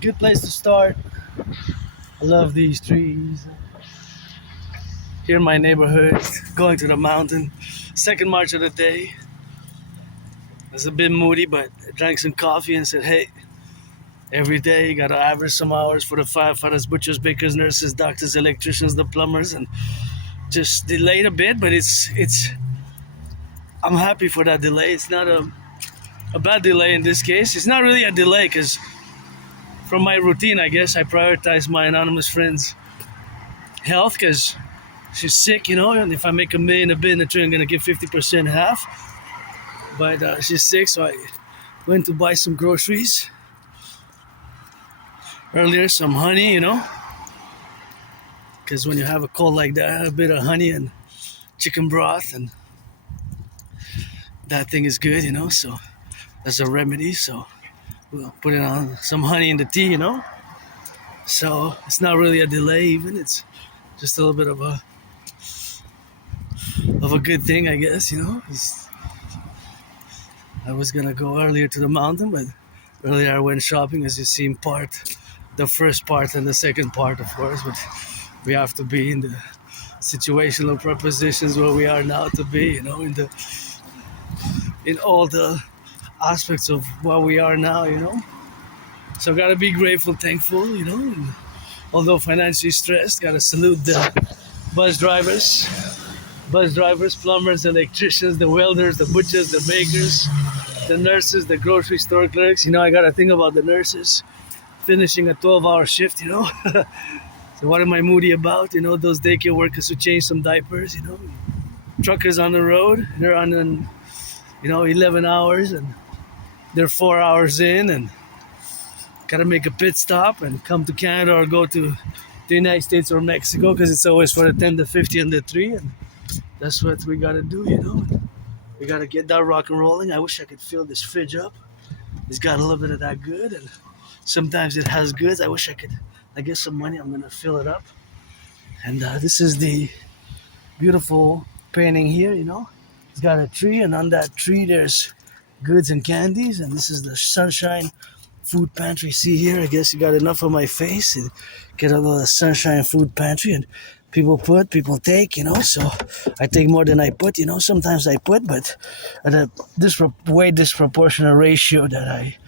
Good place to start. I love these trees. Here in my neighborhood, going to the mountain. Second march of the day. It was a bit moody, but I drank some coffee and said, hey, every day you gotta average some hours for the firefighters, butchers, bakers, nurses, doctors, electricians, the plumbers, and just delayed a bit, but it's I'm happy for that delay. It's not a bad delay in this case. It's not really a delay because from my routine, I guess I prioritize my anonymous friend's health because she's sick, and if I make $1 million a bit in the trade, I'm gonna give 50% half. But she's sick, so I went to buy some groceries earlier, some honey, because when you have a cold like that, a bit of honey and chicken broth, and that thing is good, so that's a remedy. So we'll put it on some honey in the tea, so it's not really a delay even, it's just a little bit of a good thing, I guess. I was gonna go earlier to the mountain, but earlier I went shopping, as you see, the first part and the second part, of course, but we have to be in the situational prepositions where we are now to be, in all the aspects of what we are now, So gotta be grateful, thankful, and although financially stressed, gotta salute the bus drivers, plumbers, electricians, the welders, the butchers, the bakers, the nurses, the grocery store clerks. I gotta think about the nurses finishing a 12-hour shift, So what am I moody about? Those daycare workers who change some diapers, Truckers on the road, they're on 11 hours and they're 4 hours in and gotta make a pit stop and come to Canada or go to the United States or Mexico because it's always for the 10 to 50 and the 3, and that's what we gotta do, We gotta get that rock and rolling. I wish I could fill this fridge up. It's got a little bit of that good, and sometimes it has goods. I wish I get some money, I'm gonna fill it up. And this is the beautiful painting here, It's got a tree, and on that tree there's goods and candies, and this is the Sunshine Food Pantry. See here, I guess you got enough of my face and get a little Sunshine Food Pantry, and people put, people take, so I take more than I put, sometimes I put, but at a way disproportionate ratio that I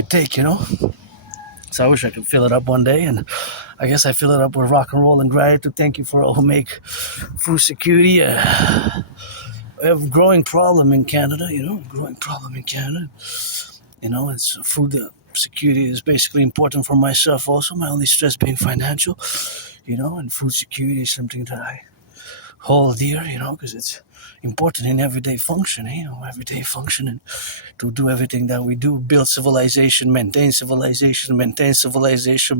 take, So I wish I could fill it up one day, and I guess I fill it up with rock and roll and gratitude. Thank you for all who make food security a growing problem in Canada, It's food security is basically important for myself also. My only stress being financial, and food security is something that I hold dear, because it's important in everyday function, and to do everything that we do, build civilization, maintain civilization,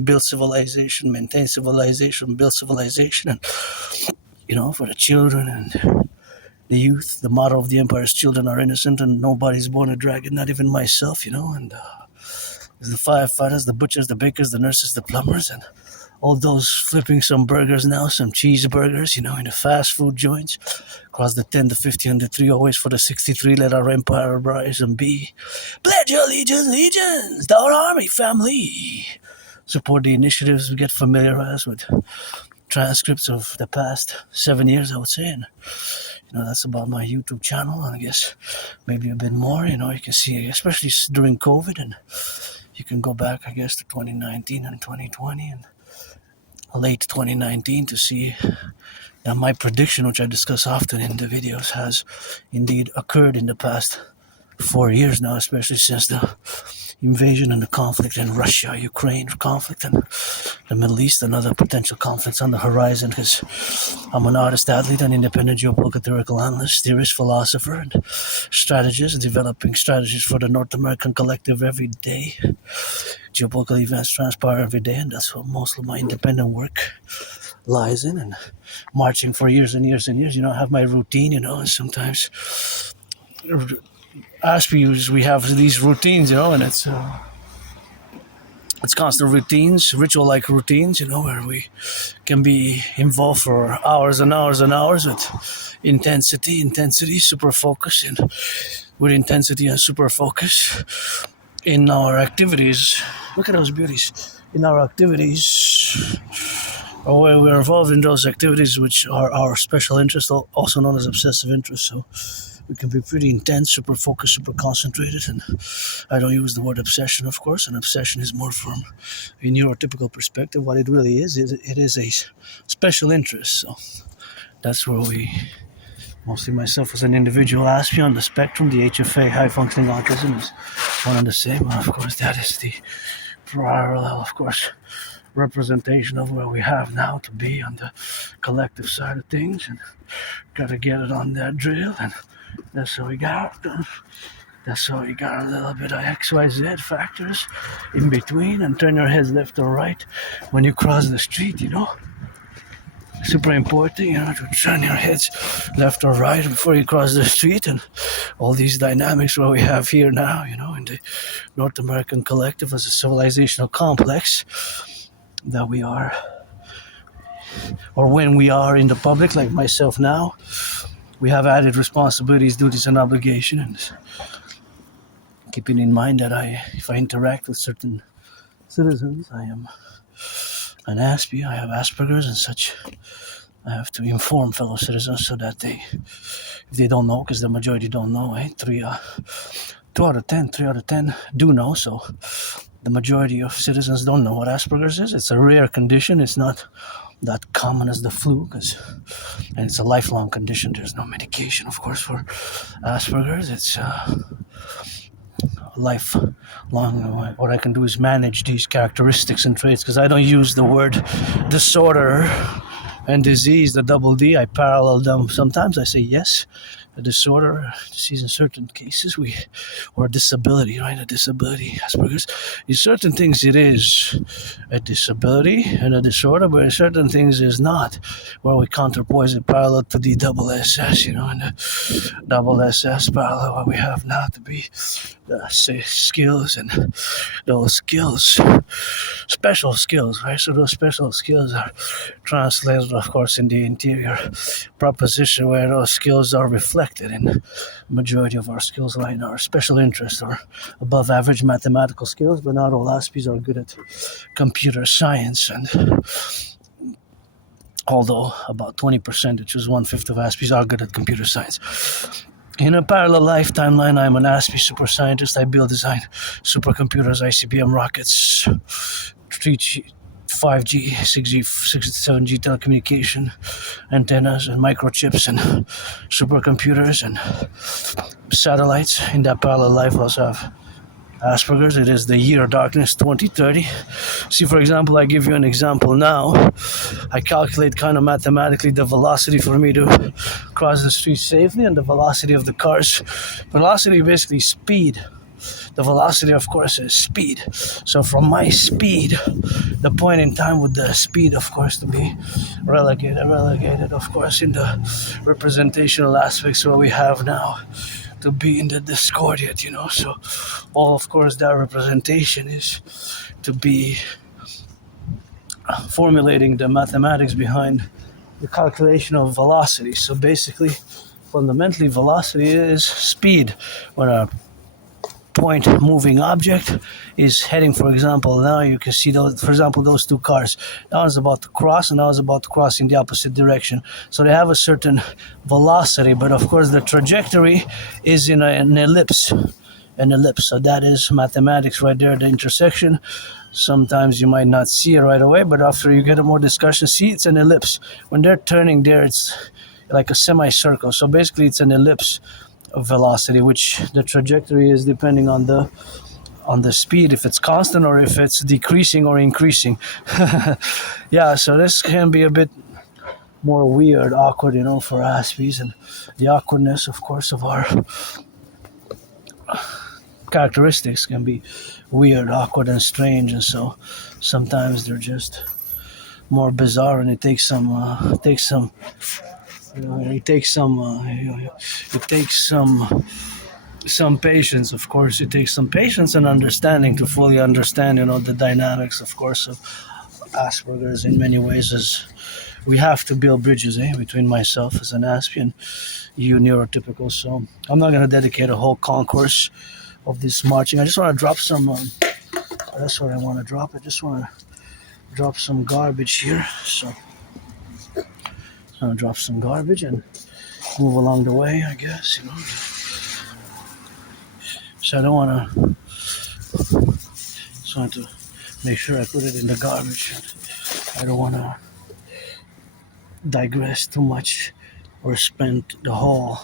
build civilization, maintain civilization, build civilization, and, for the children and the youth, the motto of the empire is children are innocent and nobody's born a dragon, not even myself, and the firefighters, the butchers, the bakers, the nurses, the plumbers, and all those flipping some burgers now, some cheeseburgers, in the fast food joints, across the 10 to 50 and the 3, always for the 63, let our empire rise and be. Pledge your legions, to our army family. Support the initiatives, we get familiarized with transcripts of the past 7 years, I would say, and that's about my YouTube channel, and I guess maybe a bit more, you can see, especially during COVID, and you can go back, I guess, to 2019 and 2020 and late 2019 to see that my prediction, which I discuss often in the videos, has indeed occurred in the past 4 years now, especially since the invasion and the conflict in Russia, Ukraine conflict, and the Middle East, and other potential conflicts on the horizon, because I'm an artist, athlete, an independent geopolitical theoretical analyst, theorist, philosopher, and strategist, developing strategies for the North American collective every day. Geopolitical events transpire every day, and that's what most of my independent work lies in, and marching for years and years and years. I have my routine, and sometimes Aspiesque, we have these routines, and it's constant routines, ritual-like routines, where we can be involved for hours and hours and hours with intensity, super focus, and with intensity and super focus, in our activities, look at those beauties. In our activities, or when we're involved in those activities which are our special interest, also known as obsessive interest. So we can be pretty intense, super focused, super concentrated, and I don't use the word obsession, of course. An obsession is more from a neurotypical perspective. What it really is, it is a special interest. So that's where we, mostly myself as an individual Aspie on the spectrum, the HFA, high functioning autism, is one and the same. And of course, that is the parallel, of course, representation of where we have now to be on the collective side of things, and gotta get it on that drill, and that's how we got them. That's how you got a little bit of XYZ factors in between, and turn your heads left or right when you cross the street, you know. Super important, you know, to turn your heads left or right before you cross the street, and all these dynamics what we have here now, you know, in the North American collective as a civilizational complex that we are, or when we are in the public, like myself now, we have added responsibilities, duties, and obligation, and keeping in mind that if I interact with certain citizens, I am an Aspie, I have Asperger's and such. I have to inform fellow citizens so that if they don't know, because the majority don't know, 2 out of 10 do know, so the majority of citizens don't know what Asperger's is. It's a rare condition. It's not that common as the flu, and it's a lifelong condition. There's no medication, of course, for Asperger's. It's lifelong. What I can do is manage these characteristics and traits, because I don't use the word disorder and disease, the double D. I parallel them. Sometimes I say yes, a disorder, disease in certain cases, or disability, right? A disability, Asperger's. In certain things it is a disability and a disorder, but in certain things it's not, where we counterpoise it parallel to the double SS, you know, and the double SS parallel what we have now to be skills, and those skills, special skills, right? So those special skills are translated, of course, in the interior proposition, where those skills are reflected in the majority of our skills lie in our special interest or above average mathematical skills, but not all Aspies are good at computer science, and although about 20%, which is 1/5 of Aspies, are good at computer science. In a parallel life timeline, I'm an Aspie super scientist. I build, design supercomputers, ICBM rockets, 3G, 5G, 6G, 7G telecommunication antennas, and microchips, and supercomputers, and satellites. In that parallel life, I also have Asperger's. It is the year darkness 2030. See, for example, I give you an example now. I calculate kind of mathematically the velocity for me to cross the street safely, and the velocity of the cars. Velocity, basically speed. The velocity, of course, is speed. So from my speed, the point in time with the speed, of course, to be relegated, of course, in the representational aspects what we have now, to be in the discordiate, you know. So all, of course, that representation is to be formulating the mathematics behind the calculation of velocity. So basically, fundamentally, velocity is speed. When a point moving object is heading, for example, now you can see those, for example, those two cars. That one's about to cross, and that one's about to cross in the opposite direction. So they have a certain velocity, but of course the trajectory is in an ellipse. So that is mathematics right there, the intersection. Sometimes you might not see it right away, but after you get a more discussion, see, it's an ellipse. When they're turning there, it's like a semicircle. So basically it's an ellipse of velocity, which the trajectory is depending on the speed, if it's constant or if it's decreasing or increasing. Yeah, so this can be a bit more weird, awkward, you know, for Aspies, and the awkwardness, of course, of our characteristics can be weird, awkward, and strange, and so sometimes they're just more bizarre, and it takes some patience, of course. It takes some patience and understanding to fully understand, you know, the dynamics, of course, of Asperger's in many ways. As we have to build bridges between myself as an Aspie and you neurotypical. So I'm not going to dedicate a whole concourse of this marching. I just want to drop some. That's what I want to drop. I just want to drop some garbage here. So I'm gonna drop some garbage and move along the way, I guess. So I don't want to. Just want to make sure I put it in the garbage. I don't want to digress too much or spend the whole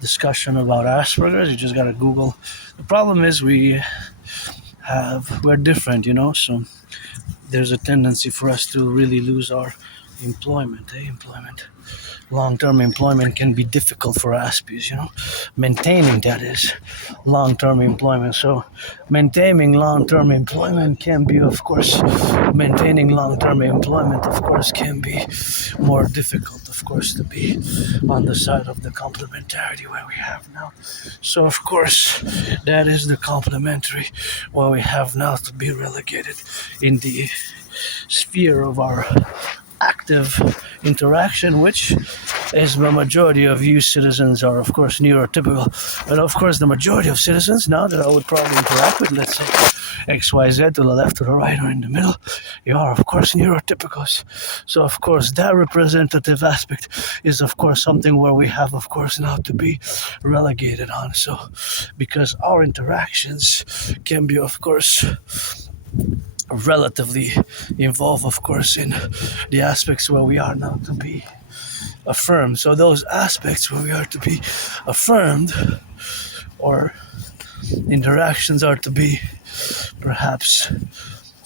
discussion about Asperger's. You just gotta Google. The problem is we're different, so there's a tendency for us to really lose our employment. Long-term employment can be difficult for Aspies, maintaining, that is, long-term employment. So maintaining long-term employment can be, of course, maintaining long-term employment, of course, can be more difficult, of course, to be on the side of the complementarity where we have now. So, of course, that is the complementary where we have now to be relegated in the sphere of our active interaction, which is the majority of you citizens are, of course, neurotypical. But of course, the majority of citizens now that I would probably interact with, let's say XYZ to the left, to the right, or in the middle, you are, of course, neurotypicals. So, of course, that representative aspect is, of course, something where we have, of course, now to be relegated on. So, because our interactions can be, of course, relatively involved, of course, in the aspects where we are now to be affirmed. So those aspects where we are to be affirmed or interactions are to be perhaps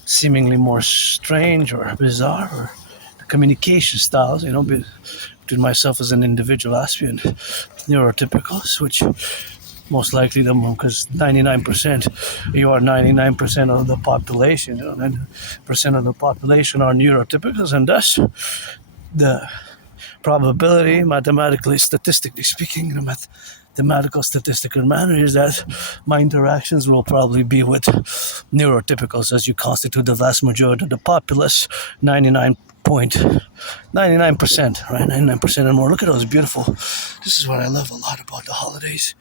seemingly more strange or bizarre, or the communication styles, between myself as an individual Aspie and neurotypicals, which most likely because 99%, you are 99% of the population, 9% of the population are neurotypicals, and thus the probability, mathematically, statistically speaking, in a mathematical, statistical manner, is that my interactions will probably be with neurotypicals, as you constitute the vast majority of the populace, 99%, right? 99% and more. Look at those beautiful. This is what I love a lot about the holidays.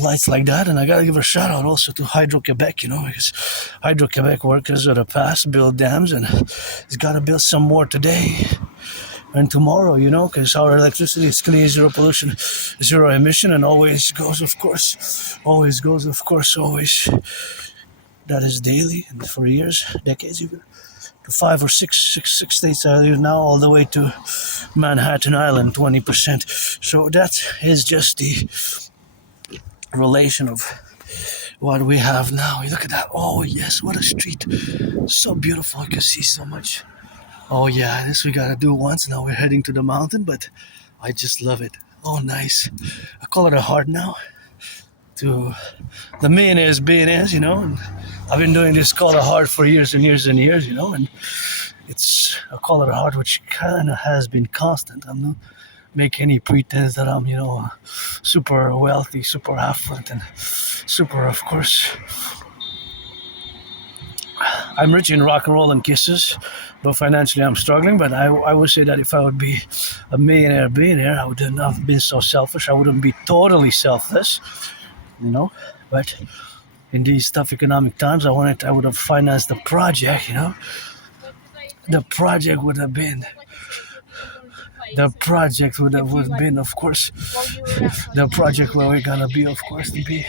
Lights like that, and I gotta give a shout out also to Hydro-Quebec, because Hydro-Quebec workers of the past build dams, and it's gotta build some more today and tomorrow, because our electricity is clean, zero pollution, zero emission, and always goes, of course, that is daily, and for years, decades even, to 5 or 6 states now, all the way to Manhattan Island, 20%. So that is just the relation of what we have now. You look at that. Oh yes, what a street, so beautiful. You can see so much. Oh yeah, this we gotta do once. Now we're heading to the mountain, but I just love it. Oh nice. I call it a heart now to the millionaires, billionaires, and I've been doing this call a heart for years and years and years, and it's a call it a heart which kind of has been constant. I'm not make any pretense that I'm, super wealthy, super affluent, and super, of course, I'm rich in rock and roll and kisses, but financially I'm struggling. But I would say that if I would be a billionaire, I would not have been so selfish. I wouldn't be totally selfless, But in these tough economic times, I would have financed the project, The project would have been, of course, the project where we're gonna be, of course, to be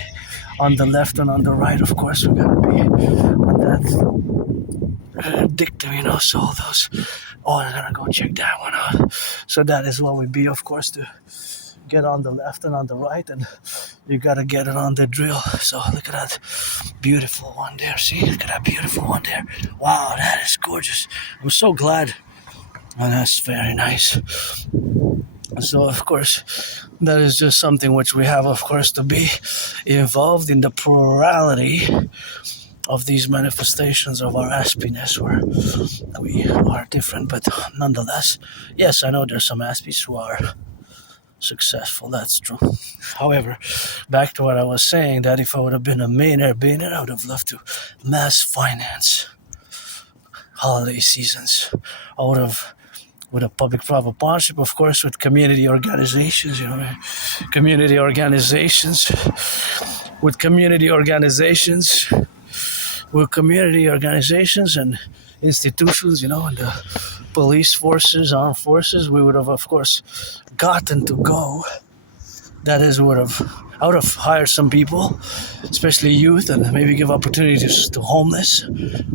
on the left and on the right, of course, we're gonna be on that dictum, so all those, I'm gonna go check that one out. So that is what we be, of course, to get on the left and on the right, and you gotta get it on the drill. So look at that beautiful one there. See, look at that beautiful one there. Wow, that is gorgeous. I'm so glad. And that's very nice. So, of course, that is just something which we have, of course, to be involved in the plurality of these manifestations of our Aspiness, where we are different, but nonetheless, yes, I know there's some Aspies who are successful, that's true. However, back to what I was saying, that if I would have been a millionaire, I would have loved to mass finance holiday seasons. I would have, with a public-private partnership, of course, with community organizations, with community organizations, and institutions, and the police forces, armed forces, we would have, of course, gotten to go. That is, I would have hired some people, especially youth, and maybe give opportunities to homeless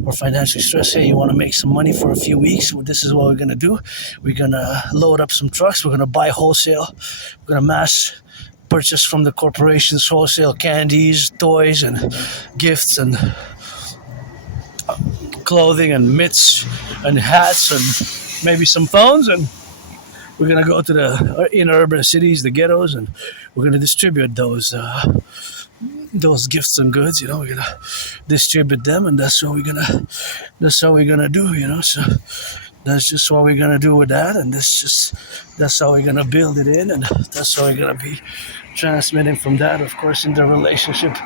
or financially stressed. Hey, you want to make some money for a few weeks? Well, this is what we're going to do. We're going to load up some trucks. We're going to buy wholesale. We're going to mass purchase from the corporations wholesale candies, toys, and gifts, and clothing, and mitts, and hats, and maybe some phones, and we're going to go to the inner urban cities, the ghettos, and we're going to distribute those gifts and goods. We're going to distribute them, and that's what we're going to do. So that's just what we're going to do with that, and that's how we're going to build it in, and that's how we're going to be transmitting from that, of course, in the relationship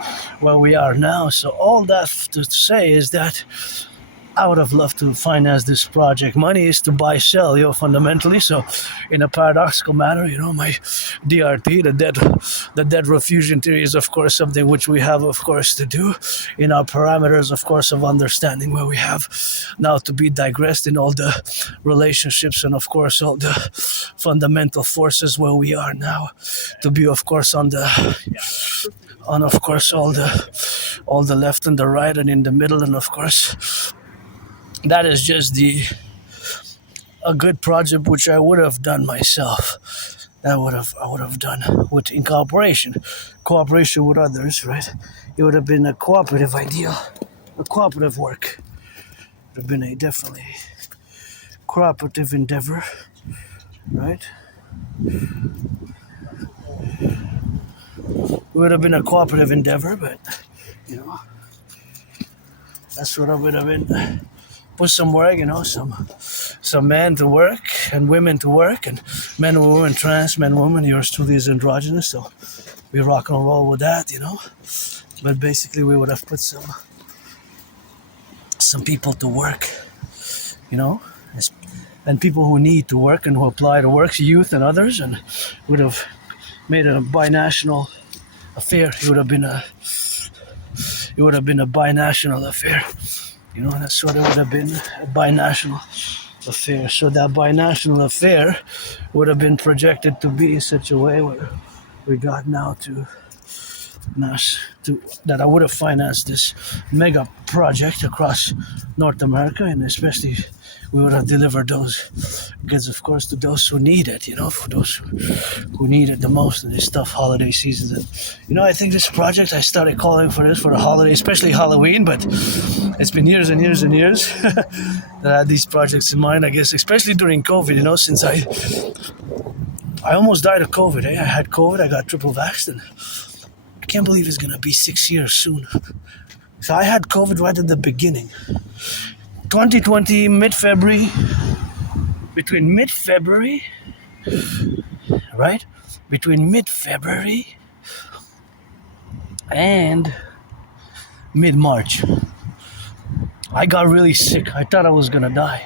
where we are now. So all that to say is that I would have loved to finance this project. Money is to buy, sell, fundamentally. So, in a paradoxical manner, my DRT, the debt refusion theory, is of course something which we have, of course, to do in our parameters, of course, of understanding where we have now to be digressed in all the relationships and, of course, all the fundamental forces where we are now to be, of course, on of course all the left and the right and in the middle, and of course. That is just a good project which I would have done myself. I would have done in cooperation with others, right? It would have been a cooperative ideal, a cooperative work. It would have been a definitely cooperative endeavor, right? It would have been a cooperative endeavor, but that's what I would have been. Put some work, some men to work and women to work, and men and women, trans men, women. Yours truly is androgynous, so we rock and roll with that, But basically, we would have put some people to work, and people who need to work and who apply to work, youth and others, and would have made it a binational affair. It would have been a binational affair. That's what it would have been, a binational affair. So that binational affair would have been projected to be in such a way where we got now that I would have financed this mega project across North America, and especially we would have delivered those goods, of course, to those who need it, for those who need it the most in this tough holiday season. And, I think this project, I started calling for this for the holiday, especially Halloween, but it's been years and years and years that I had these projects in mind, I guess, especially during COVID, since I almost died of COVID. I had COVID, I got triple vaxxed, and I can't believe it's going to be 6 years soon. So I had COVID right at the beginning. 2020, mid-February, between mid-February and mid-March, I got really sick. I thought I was gonna die.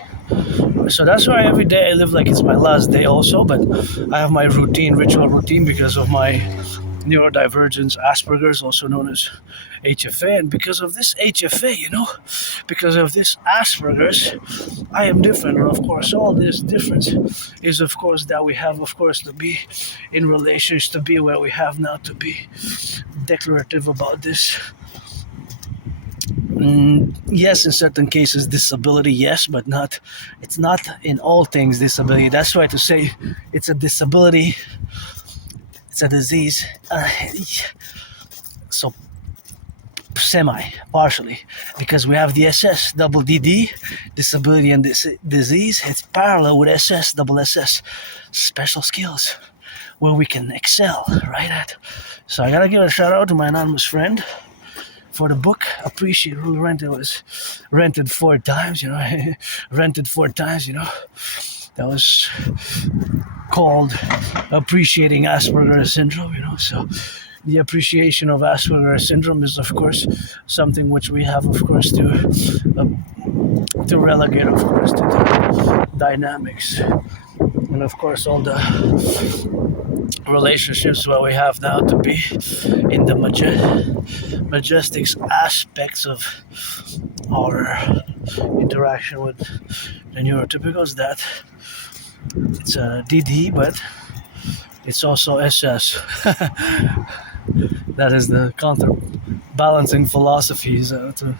So that's why every day I live like it's my last day also, but I have my ritual routine because of my neurodivergence, Asperger's, also known as HFA, and because of this HFA, because of this Asperger's, I am different, and of course all this difference is of course that we have, of course, to be in relations, to be where we have now, to be declarative about this. Yes, in certain cases disability, yes, but it's not in all things disability. That's why to say it's a disability, it's a disease, so partially, because we have the SS, double DD, disability and disease. It's parallel with SS, double SS, special skills, where we can excel, right? So I gotta give a shout out to my anonymous friend for the book. Appreciate who rented 4 times, rented 4 times, that was called Appreciating Asperger's Syndrome, So the appreciation of Asperger's Syndrome is, of course, something which we have, of course, to relegate, of course, to the dynamics. And, of course, all the relationships what we have now to be in the majestic aspects of our interaction with the neurotypicals, that it's a dedie, but it's also SS. That is the counterbalancing philosophies to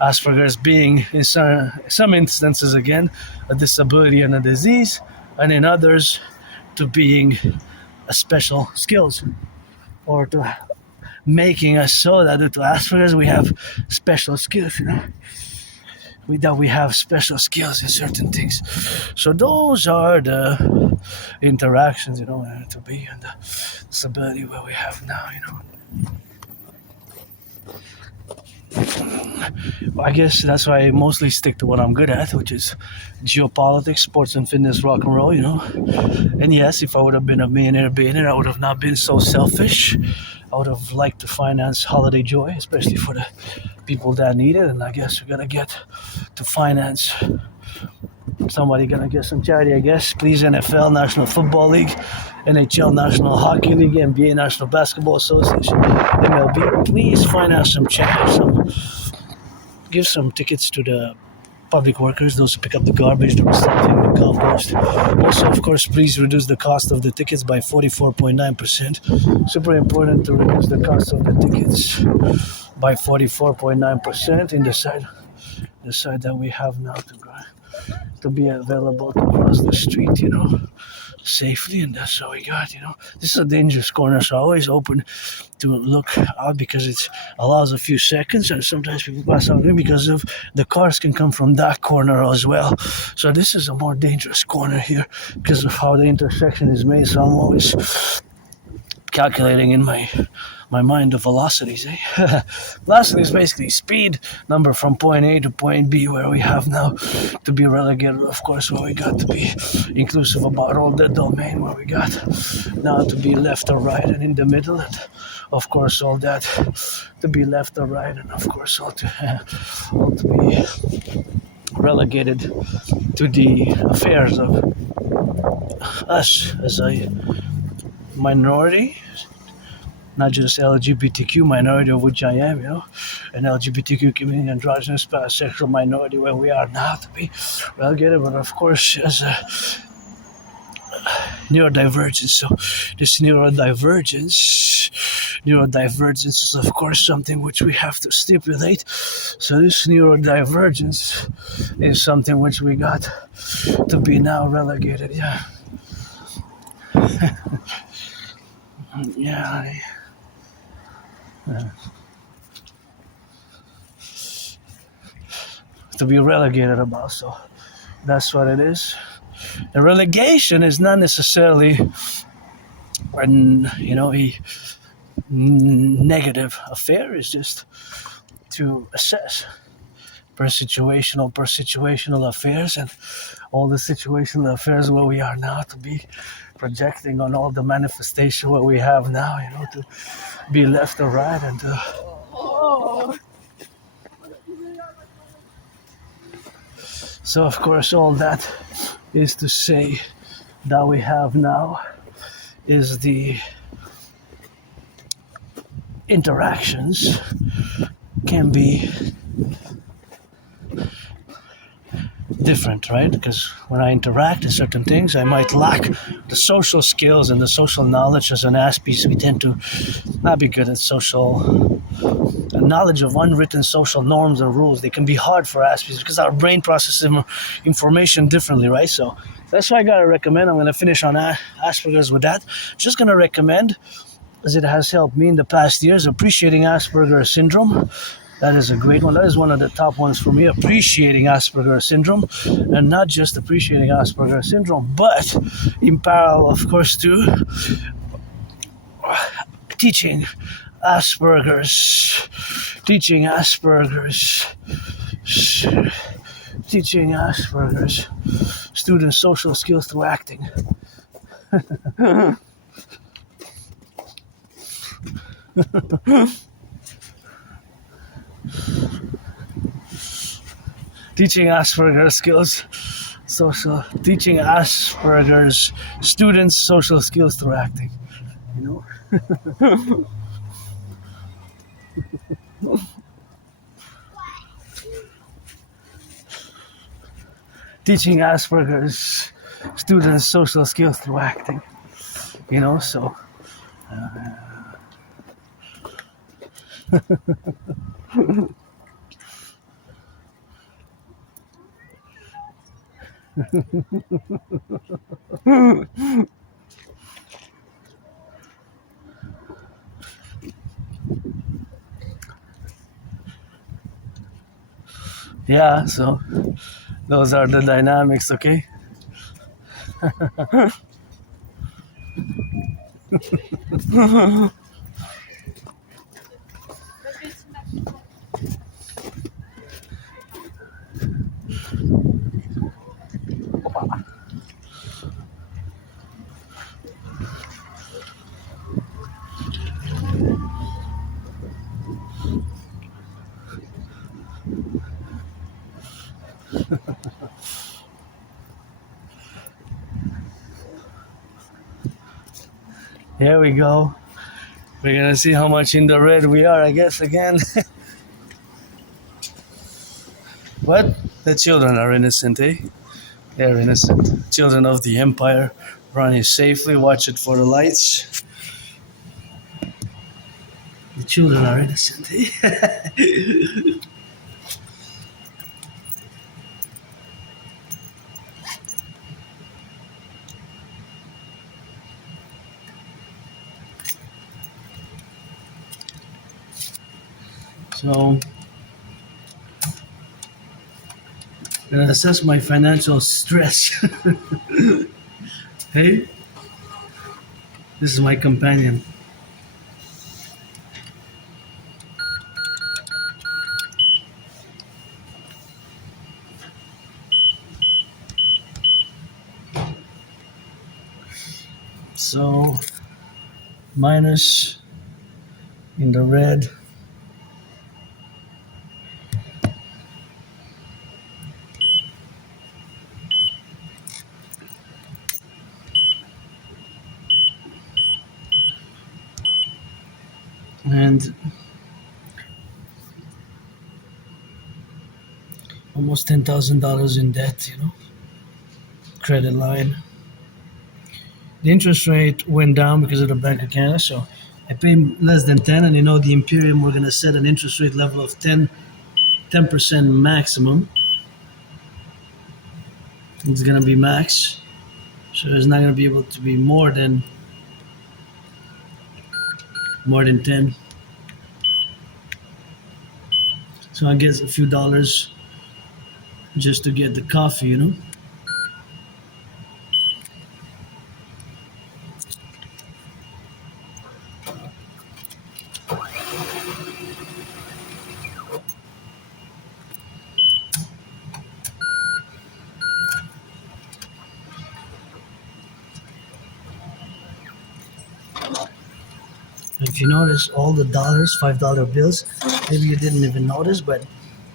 Asperger's being, in some instances, again, a disability and a disease, and in others, to being a special skills, or to making us so that to Asperger's we have special skills, that we have special skills in certain things. So those are the interactions, to be, and the disability where we have now, I guess that's why I mostly stick to what I'm good at, which is geopolitics, sports and fitness, rock and roll, And yes, if I would have been a millionaire, I would have not been so selfish. I would have liked to finance holiday joy, especially for the people that need it. And I guess we're gonna get to finance. Somebody gonna get some charity, I guess. Please, NFL, National Football League, NHL, National Hockey League, NBA, National Basketball Association, MLB. Please finance some charity. Give some tickets to the public workers, those who pick up the garbage, the recycling, the compost. Also, of course, please reduce the cost of the tickets by 44.9%. Super important to reduce the cost of the tickets by 44.9% in the side that we have now to be available to cross the street, safely, and that's how we got, This is a dangerous corner, so always open to look out because it allows a few seconds, and sometimes people pass out because of the cars can come from that corner as well. So this is a more dangerous corner here because of how the intersection is made. So I'm always calculating in my mind the velocities. Velocity is basically speed number from point A to point B, where we have now to be relegated, of course, where we got to be inclusive about all the domain, where we got now to be left or right, and in the middle, and of course all that to be left or right, and of course all to be relegated to the affairs of us as a minority, not just LGBTQ minority, of which I am, an LGBTQ community, androgynous, pansexual minority, where we are now to be relegated, but of course as a neurodivergence. So this neurodivergence is of course something which we have to stipulate. So this neurodivergence is something which we got to be now relegated, to be relegated about. So that's what it is. The relegation is not necessarily a negative affair. It's just to assess per situational affairs, and all the situational affairs where we are now to be projecting on all the manifestation what we have now, to be left or right, and so of course all that is to say that we have now is the interactions can be different, right? Because when I interact in certain things, I might lack the social skills and the social knowledge. As an Aspiesque, we tend to not be good at social knowledge of unwritten social norms and rules. They can be hard for Aspiesque because our brain processes information differently, right? So that's why I gotta recommend. I'm gonna finish on Asperger's with that. Just gonna recommend, as it has helped me in the past years, appreciating Asperger's syndrome. That is a great one. That is one of the top ones for me, appreciating Asperger's syndrome. And not just appreciating Asperger's syndrome, but in parallel, of course, to teaching Asperger's students social skills through acting. Teaching Asperger's students social skills through acting. Teaching Asperger's students social skills through acting, you know, so yeah, so those are the dynamics, okay? Here we go. We're gonna see how much in the red we are, I guess, again. What? The children are innocent, eh? They're innocent. Children of the Empire. Run it safely, watch it for the lights. The children are innocent, eh? So, I'm gonna assess my financial stress. Hey, this is my companion. So, minus in the red. And almost $10,000 in debt, you know, credit line. The interest rate went down because of the Bank of Canada, so I pay less than 10, and you know the Imperium, we're gonna set an interest rate level of 10% maximum. It's gonna be max, so it's not gonna be able to be more than 10. So I guess a few dollars just to get the coffee, you know. If you notice all the dollars, $5 bills, maybe you didn't even notice, but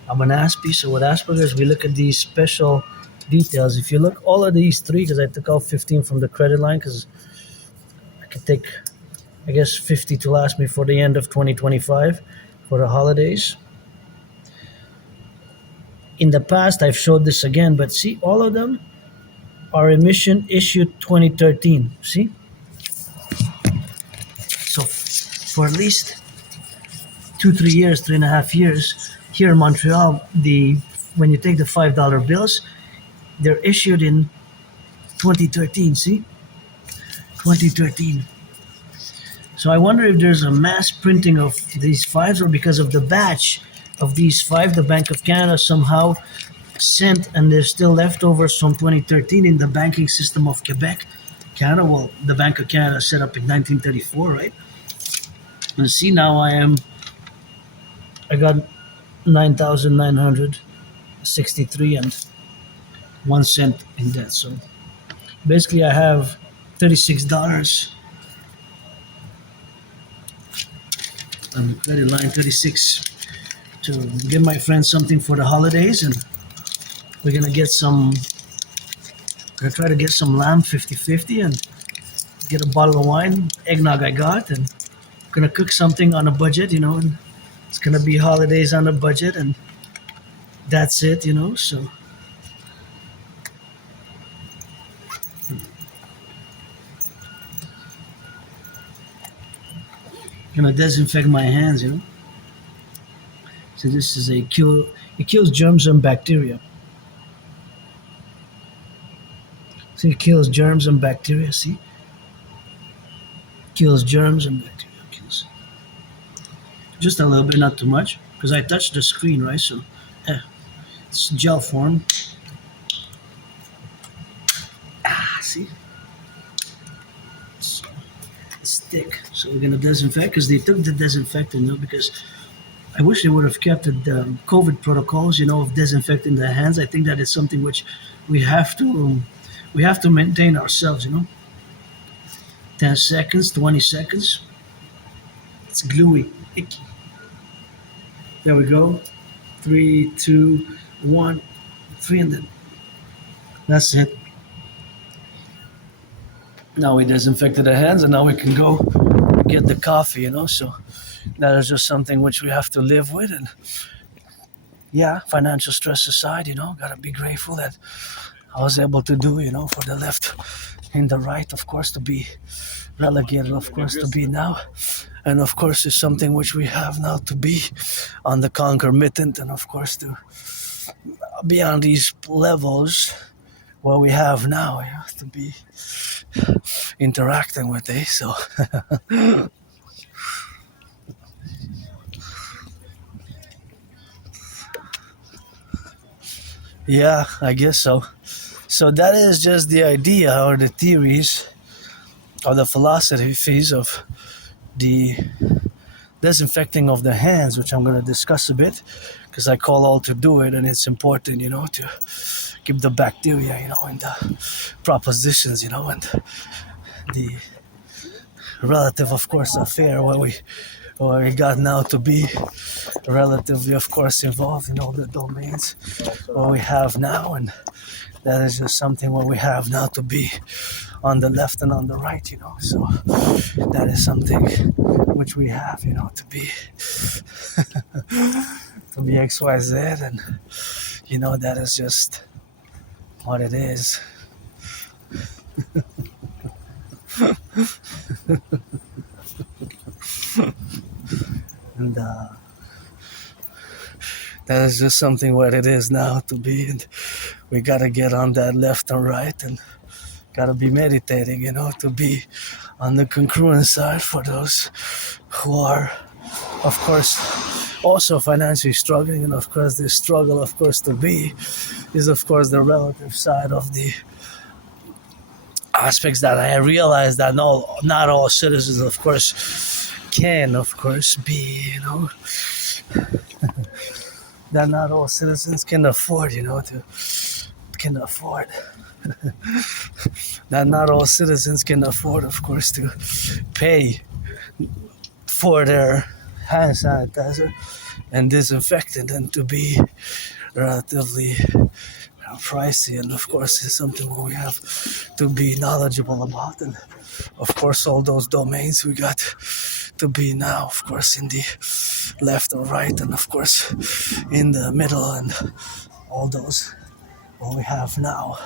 I'm an Aspie, so with Asperger's, we look at these special details. If you look, all of these three, because I took out 15 from the credit line, because I could take, I guess, 50 to last me for the end of 2025, for the holidays. In the past, I've showed this again, but see, all of them are emission issued 2013, see? So for at least 2-3 years, 3.5 years, here in Montreal, when you take the $5 bills, they're issued in 2013, see? 2013. So I wonder if there's a mass printing of these fives, or because of the batch of these five, the Bank of Canada somehow sent, and there's still leftovers from 2013 in the banking system of Quebec, Canada. Well, the Bank of Canada set up in 1934, right? And see, now I got 9,963 and 1 cent in debt. So basically, I have $36 on the credit line, 36, to give my friends something for the holidays, and we're gonna try to get some lamb 50-50 and get a bottle of wine, eggnog I got, and gonna cook something on a budget, and it's gonna be holidays on a budget, and that's it, so gonna disinfect my hands, So this is it kills germs and bacteria. See, it kills germs and bacteria, see? Kills germs and bacteria. Kills. Just a little bit, not too much, because I touched the screen, right? So, it's gel form. See? It's thick. So we're gonna disinfect, because they took the disinfectant, because I wish they would have kept the COVID protocols, of disinfecting the hands. I think that is something which we have to maintain ourselves, 10 seconds, 20 seconds. It's gluey, icky. There we go. 3, 2, 1, 3, and then that's it. Now we disinfected the hands, and now we can go get the coffee, So that is just something which we have to live with. And yeah, financial stress aside, gotta be grateful that I was able to do, for the left and the right, of course, to be relegated, of course, to be now. And of course, it's something which we have now to be on the concomitant, and of course, to be on these levels what we have now, to be interacting with it. So yeah, I guess so. So that is just the idea or the theories or the philosophies of the disinfecting of the hands, which I'm going to discuss a bit, because I call all to do it, and it's important, to keep the bacteria, in the propositions, and the relative, of course, affair where we got now to be relatively, of course, involved in all the domains what we have now, and that is just something what we have now to be on the left and on the right, so that is something which we have, to be to be XYZ, and that is just what it is. And that is just something what it is now to be, and we gotta get on that left and right, and gotta be meditating, to be on the congruent side for those who are, of course, also financially struggling, and of course the struggle, of course, to be is, of course, the relative side of the aspects that I realize that not all citizens, of course, can, of course, be, that not all citizens can afford, can afford. That not all citizens can afford, of course, to pay for their hand sanitizer and disinfectant, and to be relatively pricey, and of course it's something we have to be knowledgeable about, and of course all those domains we got to be now, of course, in the left or right, and of course in the middle, and all those what we have now,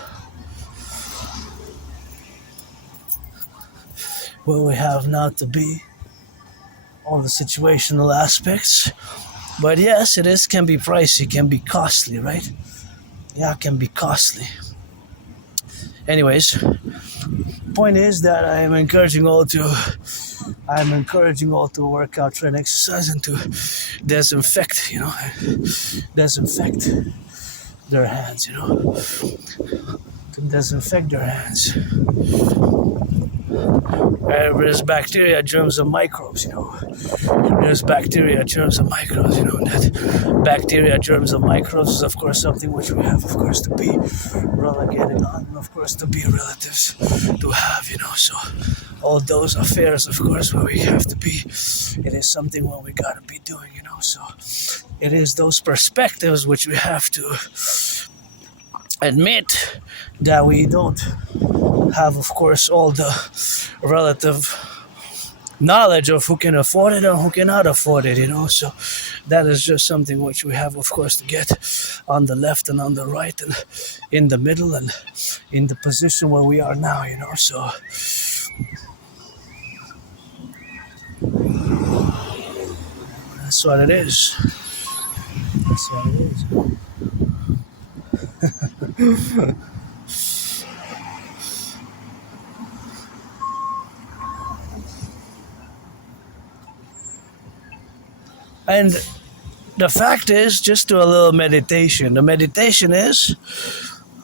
what we have now to be, all the situational aspects. But yes, can be pricey, can be costly, right? Yeah, it can be costly. Anyways, point is that I'm encouraging all to work out, try and exercise, and to disinfect, disinfect their hands, to disinfect their hands. There's bacteria, germs, and microbes, There's bacteria, germs, and microbes, That bacteria, germs, and microbes is, of course, something which we have, of course, to be relegated on, and of course, to be relatives to have, So all those affairs, of course, where we have to be, it is something what we gotta be doing, So it is those perspectives which we have to admit that we don't have, of course, all the relative knowledge of who can afford it and who cannot afford it, so that is just something which we have, of course, to get on the left and on the right and in the middle and in the position where we are now, so that's what it is. That's what it is. And the fact is, just do a little meditation. The meditation is,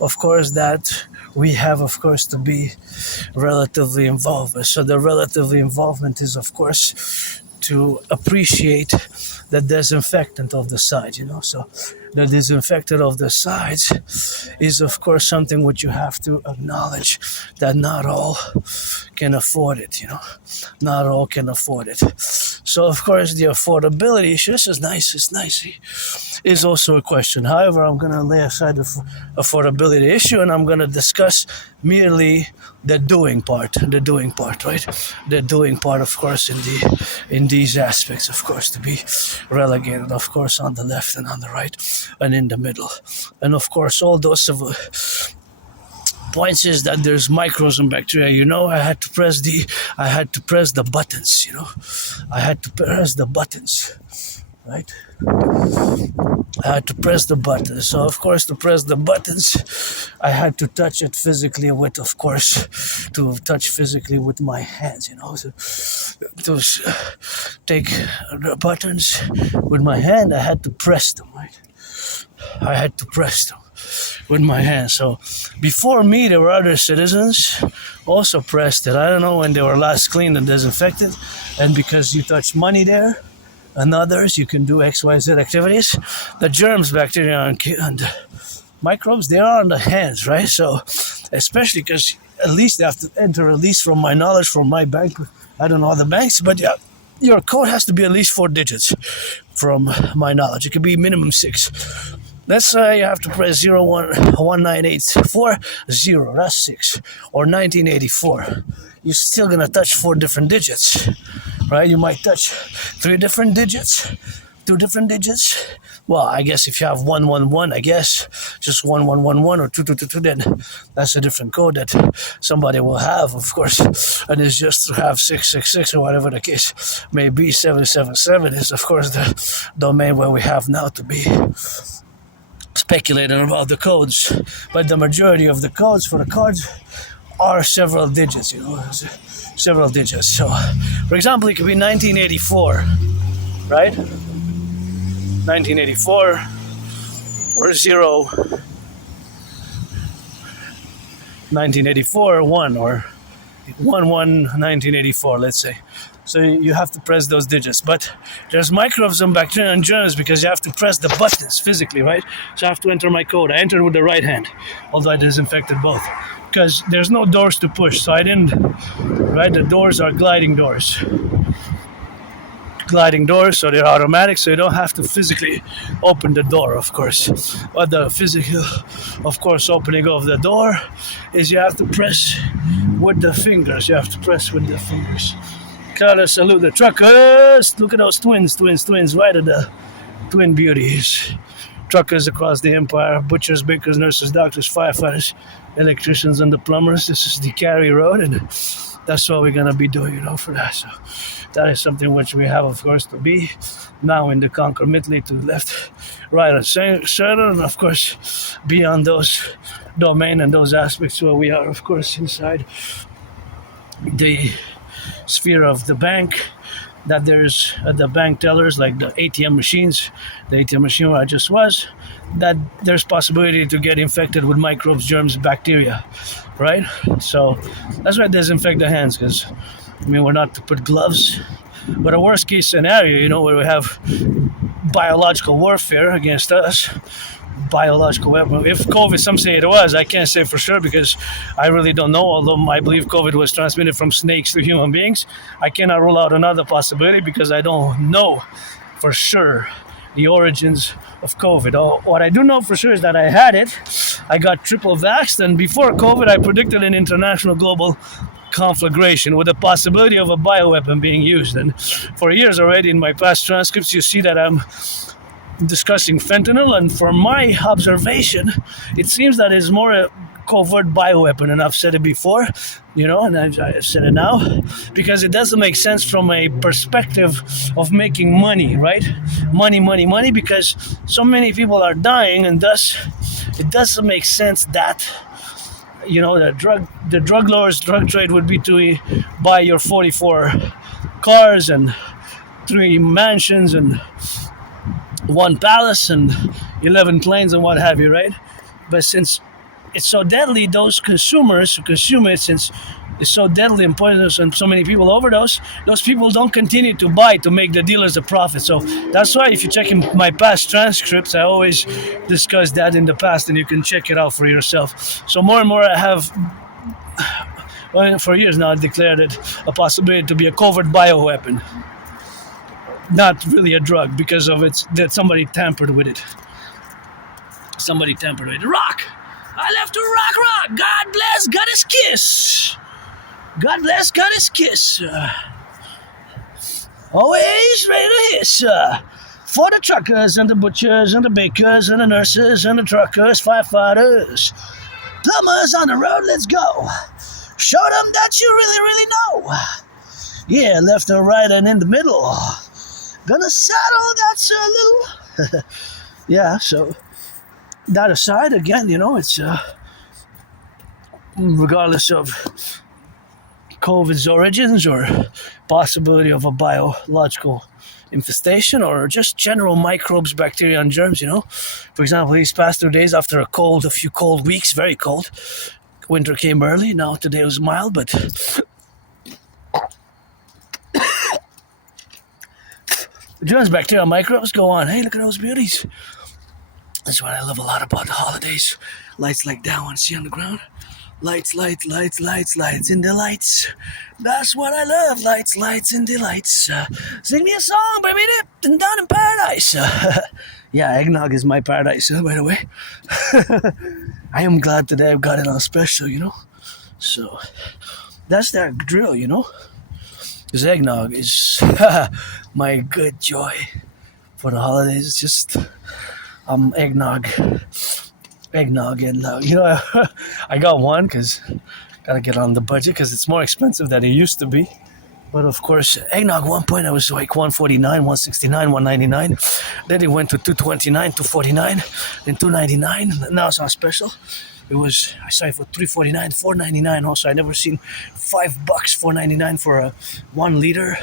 of course, that we have, of course, to be relatively involved. So the relatively involvement is, of course, to appreciate the disinfectant of the sides, So the disinfectant of the sides is, of course, something which you have to acknowledge that not all can afford it, Not all can afford it. So, of course, the affordability issue, this is nice, is also a question. However, I'm going to lay aside the affordability issue and I'm going to discuss merely the doing part, right? The doing part, of course, in these aspects, of course, to be relegated, of course, on the left and on the right and in the middle. And, of course, all those points is that there's microbes and bacteria. I had to press the buttons. I had to press the buttons, right? I had to press the buttons. So of course, to press the buttons, I had to touch it physically with, of course, to touch physically with my hands. To take the buttons with my hand, I had to press them, right? I had to press them with my hand. So before me, there were other citizens also pressed it. I don't know when they were last cleaned and disinfected. And because you touch money there and others, you can do XYZ activities. The germs, bacteria, and microbes, they are on the hands, right? So especially because at least they have to enter, at least from my knowledge, from my bank. I don't know other banks, but yeah, your code has to be at least 4 digits from my knowledge. It could be minimum 6. Let's say you have to press 011984 that's 6, or 1984. You're still gonna touch 4 different digits, right? You might touch 3 different digits, 2 different digits. Well, I guess if you have 111, I guess just 1111 or 2222, then that's a different code that somebody will have, of course. And it's just to have 666 or whatever the case may be. 777 is, of course, the domain where we have now to be speculating about the codes, but the majority of the codes for the cards are several digits, several digits. So, for example, it could be 1984, right? 1984 or 0, 1984 1 or 1984, let's say. So you have to press those digits. But there's microbes and bacteria and germs because you have to press the buttons physically, right? So I have to enter my code. I entered with the right hand, although I disinfected both. Because there's no doors to push, so I didn't, right? The doors are gliding doors. Gliding doors, so they're automatic, so you don't have to physically open the door, of course. But the physical, of course, opening of the door is you have to press with the fingers. Gotta salute the truckers. Look at those twins, right at the twin beauties. Truckers across the empire, butchers, bakers, nurses, doctors, firefighters, electricians, and the plumbers. This is the Carry Road, and that's what we're gonna be doing, for that. So that is something which we have, of course, to be now in the concomitantly to the left, right, and center, and of course, beyond those domain and those aspects where we are, of course, inside the sphere of the bank, that there's the bank tellers, like the ATM machines, the ATM machine where I just was, that there's possibility to get infected with microbes, germs, bacteria, right? So that's why I disinfect the hands, because we're not to put gloves. But a worst case scenario, where we have biological warfare against us, biological weapon. If COVID, some say it was, I can't say for sure because I really don't know, although I believe COVID was transmitted from snakes to human beings. I cannot rule out another possibility because I don't know for sure the origins of COVID. What I do know for sure is that I had it, I got triple vaxxed, and before COVID, I predicted an international global conflagration with the possibility of a bioweapon being used. And for years already in my past transcripts, you see that I'm discussing fentanyl, and from my observation, it seems that it's more a covert bioweapon, and I've said it before, and I've said it now, because it doesn't make sense from a perspective of making money, right? Money, because so many people are dying, and thus it doesn't make sense that the drug lord's drug trade would be to buy your 44 cars and 3 mansions and 1 palace and 11 planes and what have you, right? But since it's so deadly, those consumers who consume it, since it's so deadly and poisonous and so many people overdose, those people don't continue to buy to make the dealers a profit. So that's why if you check in my past transcripts, I always discuss that in the past, and you can check it out for yourself. So more and more I have, for years now, declared it a possibility to be a covert bioweapon. Not really a drug, because of that somebody tampered with it. Rock! I left a rock. God bless, got his kiss. God bless, got his kiss. Always ready to hiss. For the truckers and the butchers and the bakers and the nurses and the truckers, firefighters, plumbers on the road, let's go. Show them that you really, really know. Yeah, left and right and in the middle. Gonna saddle, that's a little... Yeah, so... That aside, again, it's regardless of COVID's origins or possibility of a biological infestation or just general microbes, bacteria, and germs, For example, these past 2 days after a few cold weeks, very cold, winter came early. Now today was mild, but germs, bacteria, microbes go on. Hey, look at those beauties. That's what I love a lot about the holidays. Lights like that one, see on the ground? Lights in the lights. That's what I love, lights in the lights. Sing me a song, baby, dip, down in paradise. Yeah, eggnog is my paradise, by the way. I am glad today I've got it on special, So, that's that drill, Because eggnog is my good joy for the holidays. It's just... eggnog, and I got one because gotta get on the budget because it's more expensive than it used to be. But of course, eggnog, one point I was like $149, $169, $199. Then it went to $229, $249, then $299. Now it's on special. I saw it for $349, $499. Also, I never seen $5, $4.99 for a 1 liter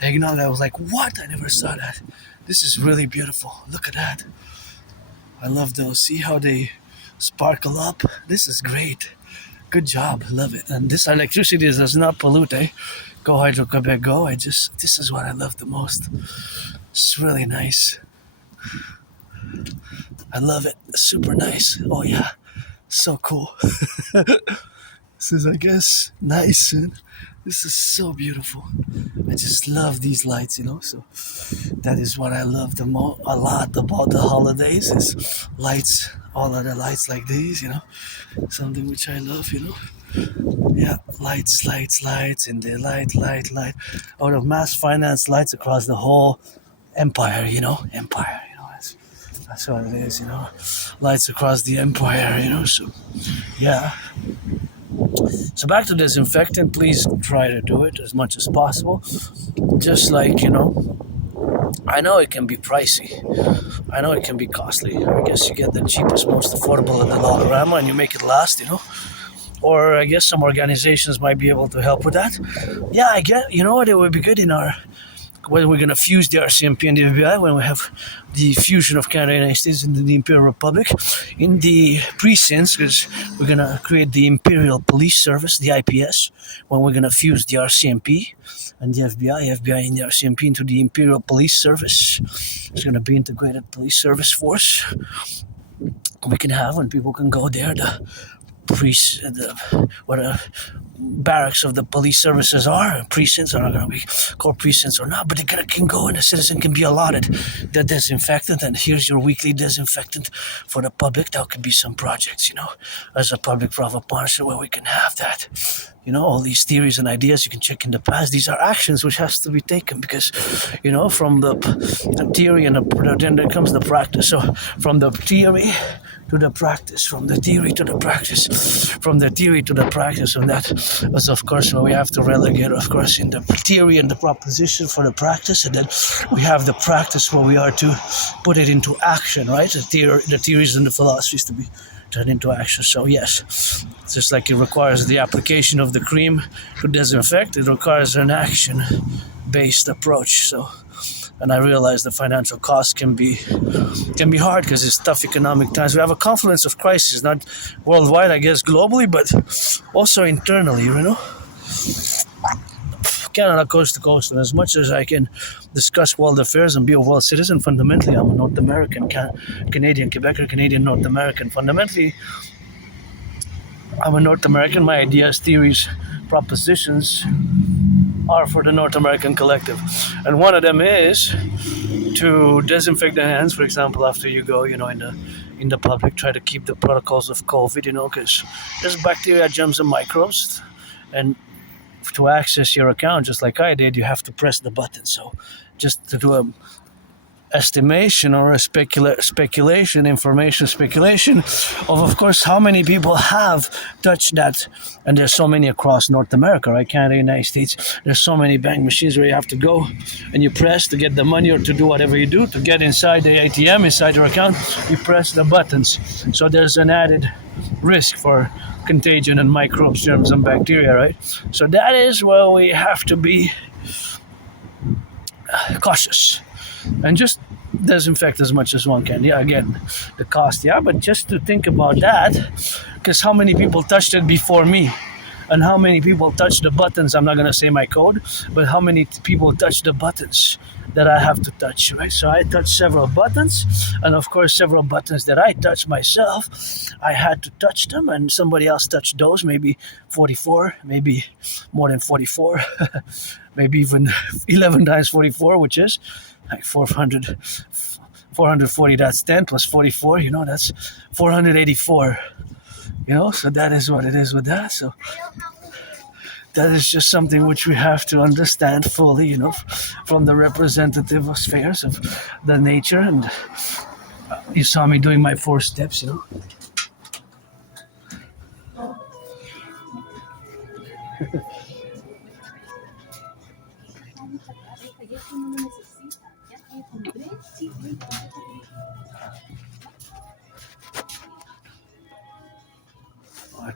eggnog. I was like, what? I never saw that. This is really beautiful. Look at that. I love those. See how they sparkle up? This is great. Good job. Love it. And this electricity does not pollute, eh? Go Hydro Quebec, go. This is what I love the most. It's really nice. I love it. Super nice. Oh, yeah. So cool. This is, I guess, nice. And this is so beautiful. I just love these lights, So that is what I love a lot about the holidays is lights, all other lights like these, Something which I love, Yeah, lights, and the light. Out of mass finance lights across the whole empire, Empire, that's what it is, Lights across the empire, So, yeah. So back to disinfectant, please try to do it as much as possible. Just like, I know it can be pricey. I know it can be costly. I guess you get the cheapest, most affordable of the Dollarama and you make it last, Or I guess some organizations might be able to help with that. Yeah, I get, what, it would be good when we're going to fuse the RCMP and the FBI, when we have the fusion of Canada and the United States into the Imperial Republic, in the precincts, because we're going to create the Imperial Police Service, the IPS, when we're going to fuse the RCMP and the FBI and the RCMP into the Imperial Police Service. It's going to be integrated police service force we can have, when people can go there to what a barracks of the police services are. Precincts are not going to be called precincts or not, but can go and a citizen can be allotted the disinfectant, and here's your weekly disinfectant for the public. That could be some projects, as a public-private partnership where we can have that. All these theories and ideas you can check in the past. These are actions which has to be taken because, from the theory then there comes the practice. So from the theory to the practice, from the theory to the practice, from the theory to the practice, and that was, of course, where we have to relegate, of course, in the theory and the proposition for the practice, and then we have the practice where we are to put it into action, right? The theories and the philosophies to be turned into action. So yes, just like it requires the application of the cream to disinfect, it requires an action-based approach. So, and I realize the financial cost can be hard because it's tough economic times. We have a confluence of crises, not worldwide, I guess, globally, but also internally. Canada coast to coast, and as much as I can discuss world affairs and be a world citizen, fundamentally I'm a North American, Canadian, Quebecer, Canadian, North American. Fundamentally, I'm a North American. My ideas, theories, propositions are for the North American collective, and one of them is to disinfect the hands, for example, after you go, in the public. Try to keep the protocols of COVID, because there's bacteria, germs, and microbes, and to access your account, just like I did, you have to press the button. So just to do a estimation or a speculation of course, how many people have touched that. And there's so many across North America, right? Canada, United States. There's so many bank machines where you have to go and you press to get the money or to do whatever you do. To get inside the ATM, inside your account, you press the buttons. So there's an added risk for contagion and microbes, germs, and bacteria, right? So that is where we have to be cautious and just disinfect as much as one can. Yeah, again, the cost, but just to think about that, because how many people touched it before me? And how many people touched the buttons? I'm not going to say my code, but how many people touched the buttons that I have to touch, right? So I touched several buttons, and of course several buttons that I touched myself, I had to touch them, and somebody else touched those, maybe 44, maybe more than 44, maybe even 11 times 44, which is like 440, that's 10 plus 44, that's 484. So that is what it is with that. So that is just something which we have to understand fully, from the representative spheres of the nature. And you saw me doing my 4 steps,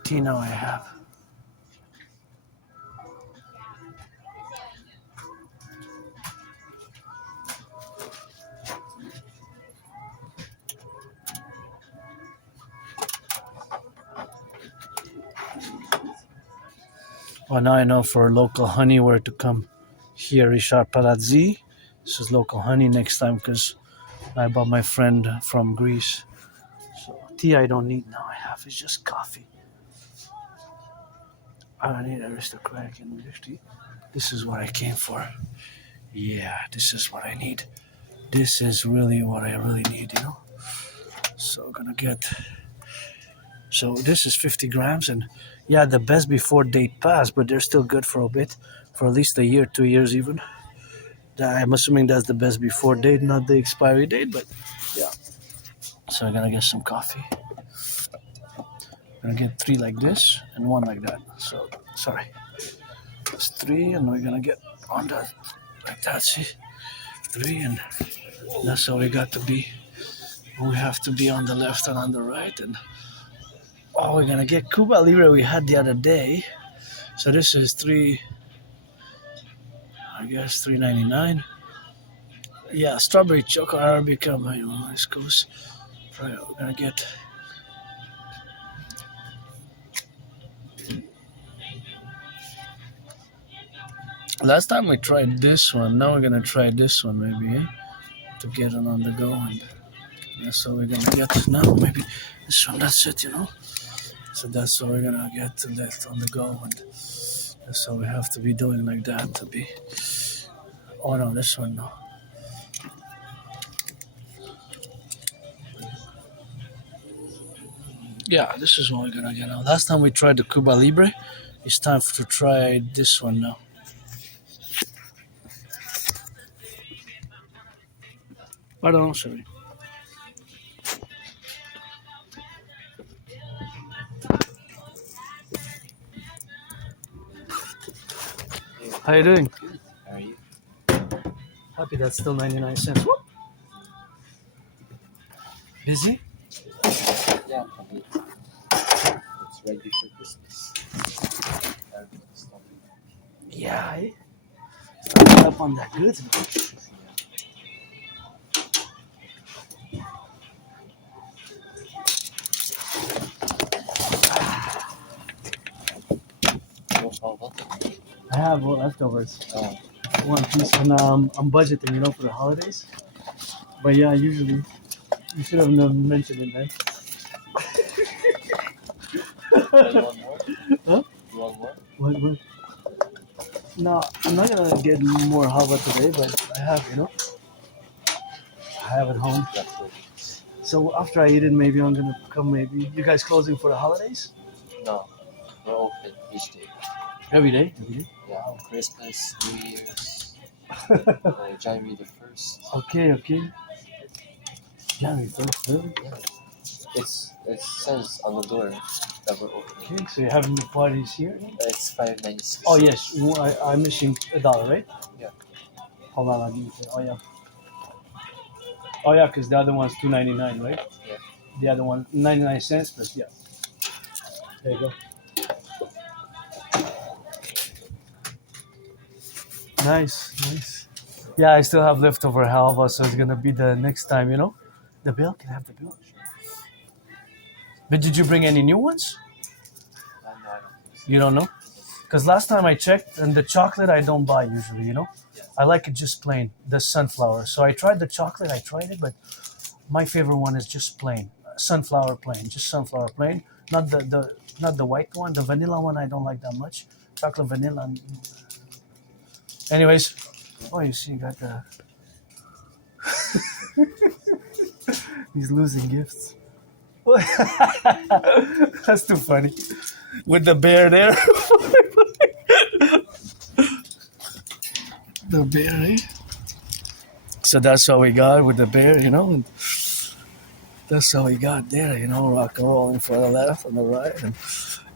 tea now I have. Well, now I know for local honey where to come. Here, Richard Palazzi. This is local honey next time because I bought my friend from Greece. So tea I don't need now. I have it's just coffee. I don't need aristocratic English tea. This is what I came for. Yeah, this is what I need. This is really what I really need, So I'm gonna get. So this is 50 grams, and yeah, the best before date passed, but they're still good for a bit, for at least a year, 2 years even. I'm assuming that's the best before date, not the expiry date, but yeah. So I'm gonna get some coffee. I'm gonna get 3 like this and 1 like that. So sorry, it's 3, and we're gonna get on that like that. See, 3, and that's how we got to be. We have to be on the left and on the right, and we're gonna get Cuba Libre we had the other day. So this is 3. I guess $3.99. Yeah, strawberry chocolate Arabica, my West Coast. We're gonna get. Last time we tried this one. Now we're gonna try this one maybe, to get it on the go. And yeah, so we're gonna get now maybe this one. That's it, So that's what we're gonna get to left on the go, and that's how we have to be doing like that to be. Oh no, this one no. Yeah, this is what we're gonna get now. Last time we tried the Cuba Libre. It's time to try this one now. Pardon, sorry. How you doing? How are you? Happy that's still 99 cents. Whoop. Busy? Yeah, probably. It's right before Christmas. Everyone's talking. Yeah, eh? Starting up on that good. No problem. I have leftovers. Oh, One piece, and I'm budgeting, for the holidays. But yeah, usually you should have mentioned it, man. you want more? Huh? You want more? What? No, I'm not gonna get more halva today, but I have, I have at home. That's good. So after I eat it, maybe I'm gonna come. Maybe you guys closing for the holidays? No, we're open each day. Every day. Every day. Yeah, Christmas, New Year's, January the 1st. Okay. January 1st, really? Yeah. It says on the door that we're open. Okay, so you're having the parties here? It's 596. Oh yes, I'm missing $1, right? Yeah. Hold on, I'll give you. Oh yeah. Oh yeah, because the other one's $2.99, right? Yeah. The other one 99 cents, but yeah. There you go. Nice. Yeah, I still have leftover halva, so it's gonna be the next time, The bill? Can I have the bill? But did you bring any new ones? No, I don't think so. You don't know? Because last time I checked, and the chocolate I don't buy usually, Yeah. I like it just plain, the sunflower. So I tried the chocolate, but my favorite one is just plain. Sunflower plain, just sunflower plain. Not the white one. The vanilla one I don't like that much. Chocolate vanilla. Anyways, you see, you got the. He's losing gifts. That's too funny. With the bear there. The bear, eh? So that's what we got with the bear, and that's how we got there, rock and rolling for the left and the right and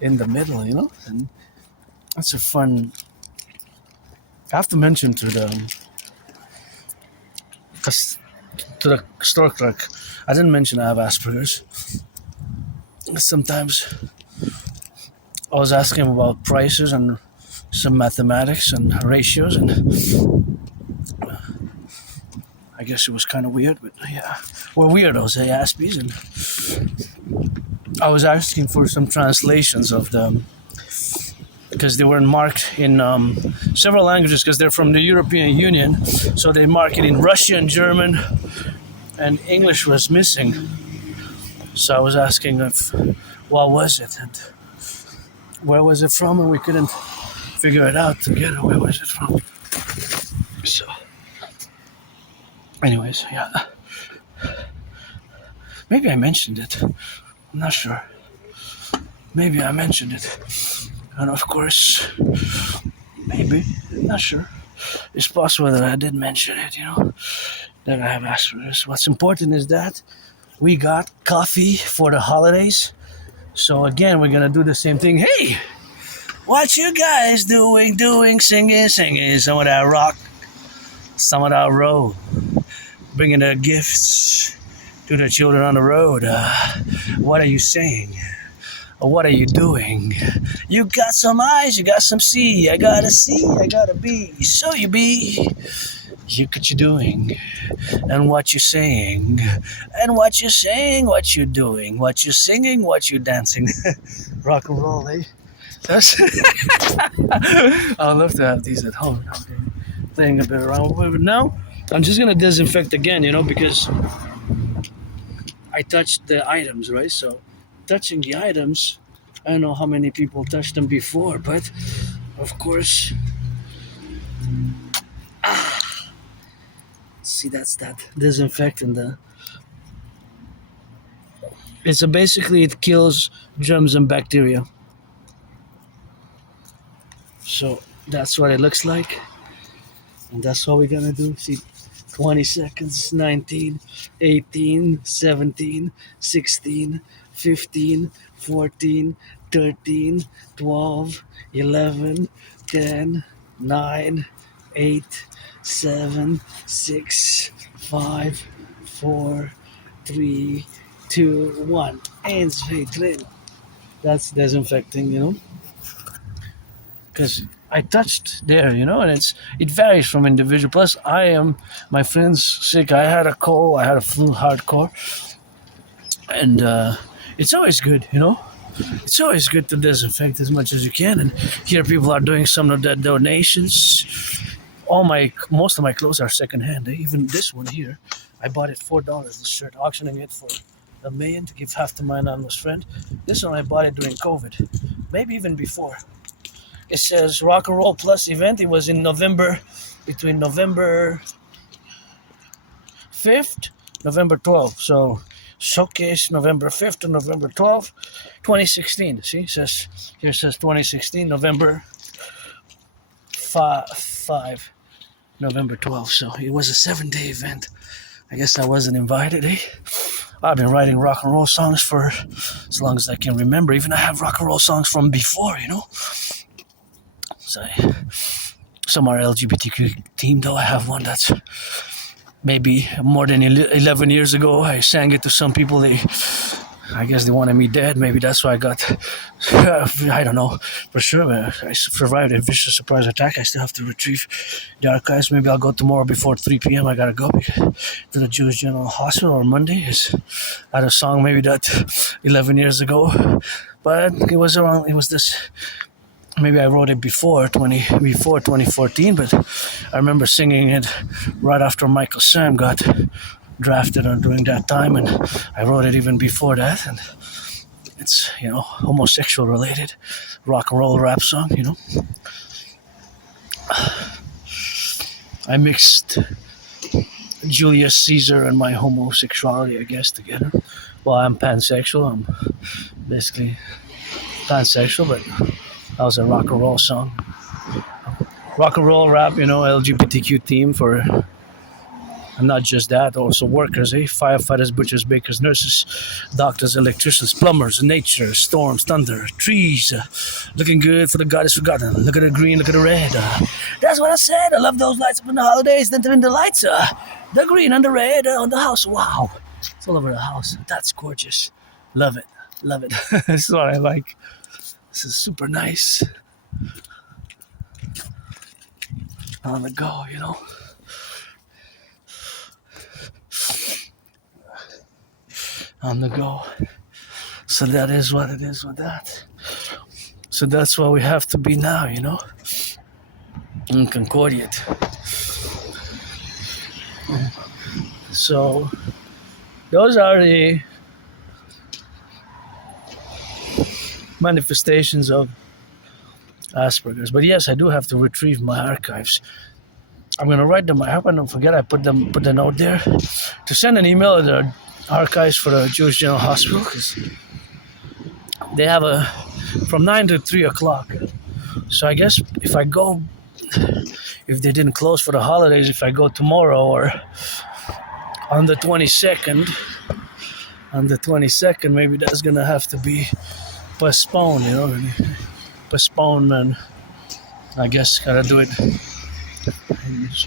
in the middle, and that's a fun. I have to mention to the store clerk, I didn't mention I have Asperger's. Sometimes I was asking him about prices and some mathematics and ratios, and I guess it was kind of weird, but yeah, we're weirdos, Aspies, and I was asking for some translations of them because they weren't marked in several languages because they're from the European Union, so they mark it in Russian, German, and English was missing. So I was asking what was it and where was it from, and we couldn't figure it out together. Where was it from? So, anyways, yeah. Maybe I mentioned it. I'm not sure. Maybe I mentioned it. And of course, maybe, not sure. It's possible that I did mention it, that I have Asperger's. What's important is that we got coffee for the holidays. So again, we're gonna do the same thing. Hey, what you guys doing, singing, some of that rock, some of that roll, bringing the gifts to the children on the road. What are you saying? Or what are you doing? You got some eyes, you got some C. I gotta C, I gotta B. So you be. What you doing, and what you saying, and what you saying, what you doing, what you singing, what you dancing. Rock and roll, eh? I would love to have these at home. Playing a bit around with it. Now, I'm just gonna disinfect again, because I touched the items, right? So, touching the items I don't know how many people touched them before, but of course, see, that's that disinfectant. It's basically it kills germs and bacteria. So that's what it looks like, and that's what we're gonna do. See, 20 seconds, 19, 18, 17, 16, 15, 14, 13, 12, 11, 10, 9, 8, 7, 6, 5, 4, 3, 2, 1. And straight. That's disinfecting, because I touched there, and it varies from individual. Plus, my friend's sick. I had a cold, I had a flu, hardcore, and it's always good, It's always good to disinfect as much as you can. And here, people are doing some of the donations. Most of my clothes are secondhand. Even this one here, I bought it $4. This shirt, auctioning it for $1 million to give half to my anonymous friend. This one I bought it during COVID, maybe even before. It says Rock and Roll Plus event. It was in November, between November 5th, November 12th. So showcase November 5th to November 12th, 2016. See, it says 2016, November 5, November 12th. So it was a 7-day event. I guess I wasn't invited, eh? I've been writing rock and roll songs for as long as I can remember. Even I have rock and roll songs from before, So some are LGBTQ themed, though. I have one that's maybe more than 11 years ago. I sang it to some people. I guess they wanted me dead. Maybe that's why I got, I don't know for sure, but I survived a vicious surprise attack. I still have to retrieve the archives. Maybe I'll go tomorrow before 3 p.m. I gotta go to the Jewish General Hospital, or Monday. I had a song maybe that 11 years ago, but it was this. Maybe I wrote it before 2014, but I remember singing it right after Michael Sam got drafted during that time, and I wrote it even before that, and it's, homosexual related rock and roll rap song, I mixed Julius Caesar and my homosexuality, I guess, together. Well, I'm pansexual, I'm basically pansexual, but that was a rock and roll song. Rock and roll rap, LGBTQ theme for, and not just that, also workers, firefighters, butchers, bakers, nurses, doctors, electricians, plumbers, nature, storms, thunder, trees, looking good for the God is forgotten. Look at the green, look at the red. That's what I said. I love those lights up in the holidays. Then turn the lights, the green and the red on the house. Wow, it's all over the house. That's gorgeous. Love it. This is what I like. This is super nice. On the go, On the go. So that is what it is with that. So that's what we have to be now, in Concordiate. So those are the manifestations of Asperger's. But yes, I do have to retrieve my archives. I'm gonna write them. I hope I don't forget. I put the note there to send an email to the archives for the Jewish General Hospital, because they have from 9 to 3 o'clock. So I guess if they didn't close for the holidays, if I go tomorrow or on the 22nd, maybe that's gonna have to be postponed, postponement. I guess gotta do it in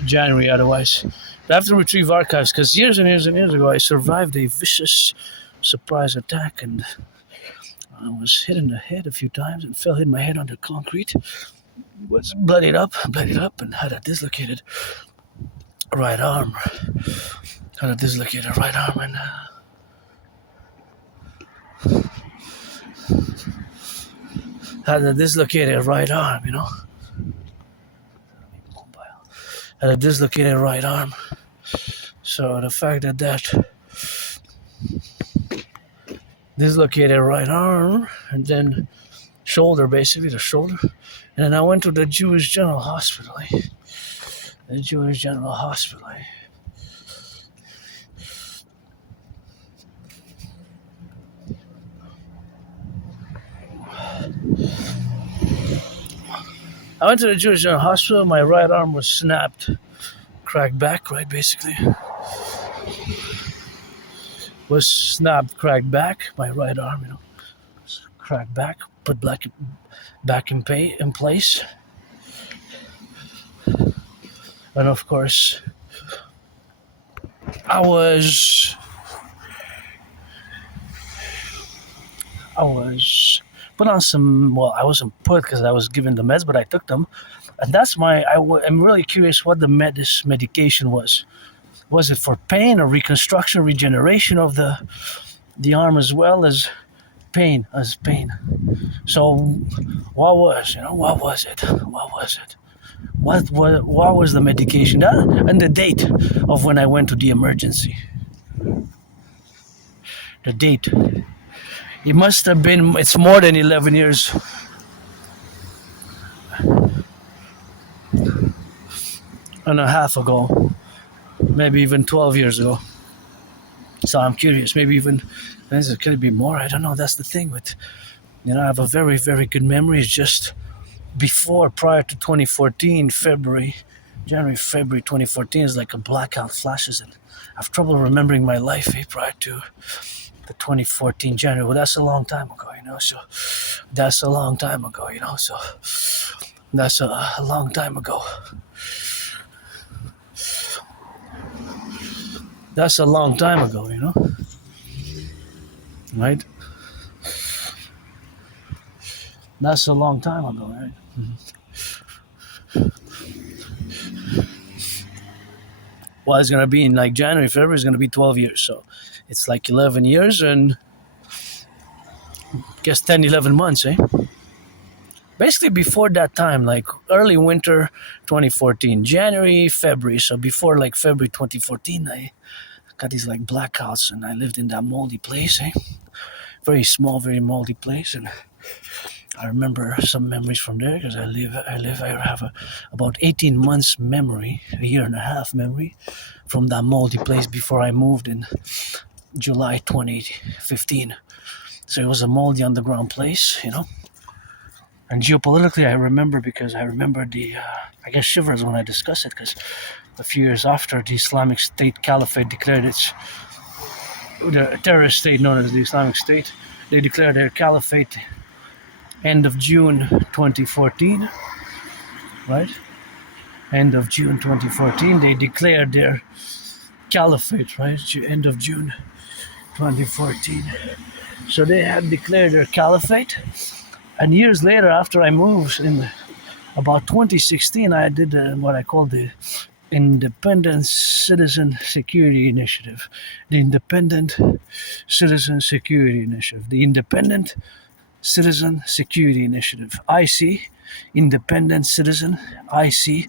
January, otherwise I have to retrieve archives, because years and years and years ago I survived a vicious surprise attack, and I was hit in the head a few times and hit my head on the concrete. Was bloodied up and had a dislocated right arm. And had a dislocated right arm, Had a dislocated right arm. So the fact that dislocated right arm, and then shoulder, basically the shoulder. And then I went to the Jewish General Hospital. The Jewish General Hospital. I went to the Jewish General Hospital. My right arm was snapped, cracked back, right, basically. Was snapped, cracked back. My right arm, cracked back, put back in place. And of course, I was put on some, well, I wasn't put because I was given the meds, but I took them. And that's I'm really curious what the medication was. Was it for pain or reconstruction, regeneration of the arm as well as pain? So what was it? What was the medication? And the date of when I went to the emergency. The date. It must have been, it's more than 11 years. And a half ago. Maybe even 12 years ago. So I'm curious, maybe even, could it be more? I don't know, that's the thing with, I have a very, very good memory. It's just prior to 2014, January, February 2014 is like a blackout flashes, and I have trouble remembering my life prior to the 2014 January. Well, that's a long time ago, so that's a long time ago, so that's a long time ago. That's a long time ago, right? That's a long time ago, right? Mm-hmm. Well, it's going to be in like January, February, it's going to be 12 years. So it's like 11 years and I guess 10, 11 months, Basically before that time, like early winter 2014, January, February. So before like February 2014, I got these like blackouts and I lived in that moldy place, Very small, very moldy place. And I remember some memories from there because I have about 18 months memory, a year and a half memory from that moldy place before I moved in July 2015. So it was a moldy underground place, And geopolitically, I remember because I remember I guess shivers when I discuss it, because a few years after the Islamic State Caliphate declared the terrorist state known as the Islamic State, they declared their caliphate end of June 2014, right? End of June 2014, they declared their caliphate, right? End of June 2014. So they had declared their caliphate. And years later, after I moved in about 2016, I did what I call the Independent Citizen Security Initiative. The Independent Citizen Security Initiative. The Independent Citizen Security Initiative. IC, Independent Citizen, IC,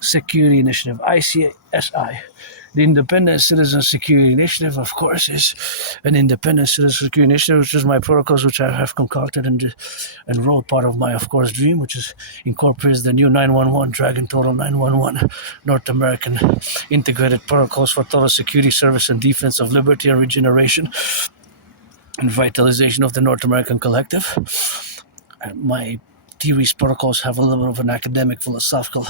Security Initiative, ICSI. The Independent Citizen Security Initiative, of course, is an Independent Citizen Security Initiative, which is my protocols, which I have concocted and wrote part of my, of course, dream, which is incorporates the new 911, Dragon Total 911, North American Integrated Protocols for Total Security, Service, and Defense of Liberty and Regeneration, and Vitalization of the North American Collective. My theories, protocols have a little bit of an academic, philosophical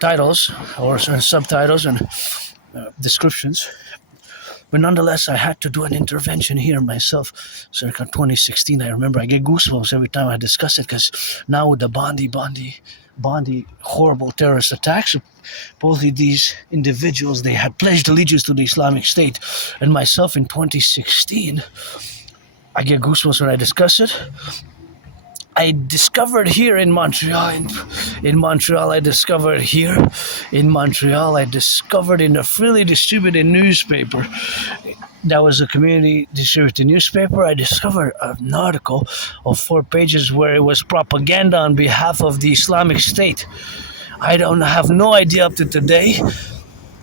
titles or subtitles and descriptions, but nonetheless I had to do an intervention here myself circa 2016. I remember I get goosebumps every time I discuss it, because now with the Bondi horrible terrorist attacks, both of these individuals, they had pledged allegiance to the Islamic State, and myself in 2016, I get goosebumps when I discuss it. I discovered here in Montreal, I discovered in a freely distributed newspaper, that was a community distributed newspaper, I discovered an article of 4 pages where it was propaganda on behalf of the Islamic State. I have no idea up to today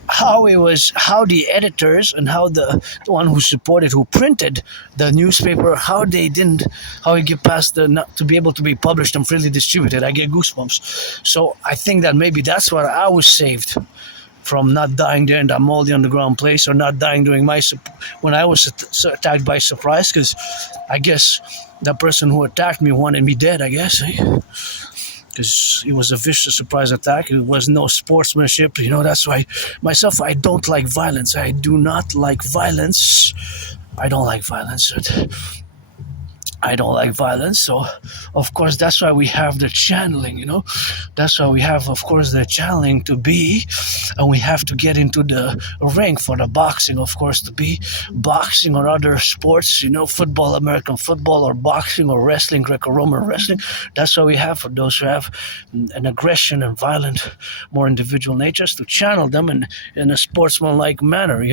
how the editors and how the one who supported, who printed the newspaper, how it get past the not to be able to be published and freely distributed. I get goosebumps. So I think that maybe that's what I was saved from, not dying there in that moldy underground place, or not dying during when I was attacked by surprise, because I guess the person who attacked me wanted me dead, I guess, because it was a vicious surprise attack. It was no sportsmanship, that's why myself, I don't like violence. I do not like violence. I don't like violence. So of course that's why we have the channeling, that's why we have, of course, the channeling to be, and we have to get into the ring for the boxing, of course, to be boxing or other sports, football, American football, or boxing or wrestling, Greco-Roman wrestling. That's why we have, for those who have an aggression and violent, more individual natures, to channel them in a sportsman-like manner,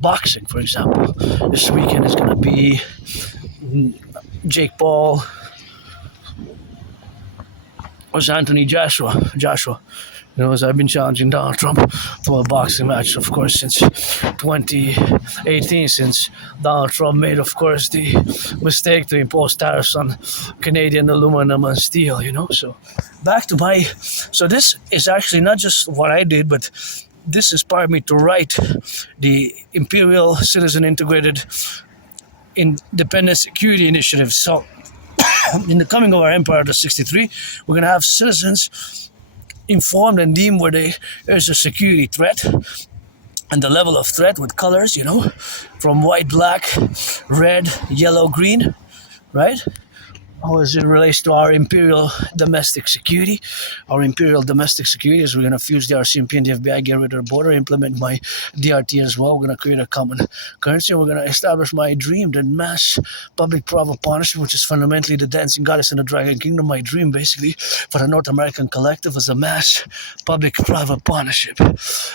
boxing, for example. This weekend is going to be Jake Paul was Anthony Joshua. As I've been challenging Donald Trump to a boxing match, of course, since 2018, since Donald Trump made, of course, the mistake to impose tariffs on Canadian aluminum and steel, So back to so this is actually not just what I did, but this inspired me to write the Imperial Citizen Integrated Independent Security Initiative. So in the coming of our empire to 63, we're going to have citizens informed and deemed where there's a security threat, and the level of threat with colors, from white, black, red, yellow, green, right? How as it relates to our imperial domestic security. Our imperial domestic security is we're going to fuse the RCMP and the FBI, get rid of the border, implement my DRT as well. We're going to create a common currency, and we're going to establish my dream, the mass public-private partnership, which is fundamentally the dancing goddess in the Dragon Kingdom. My dream, basically, for the North American Collective is a mass public-private partnership.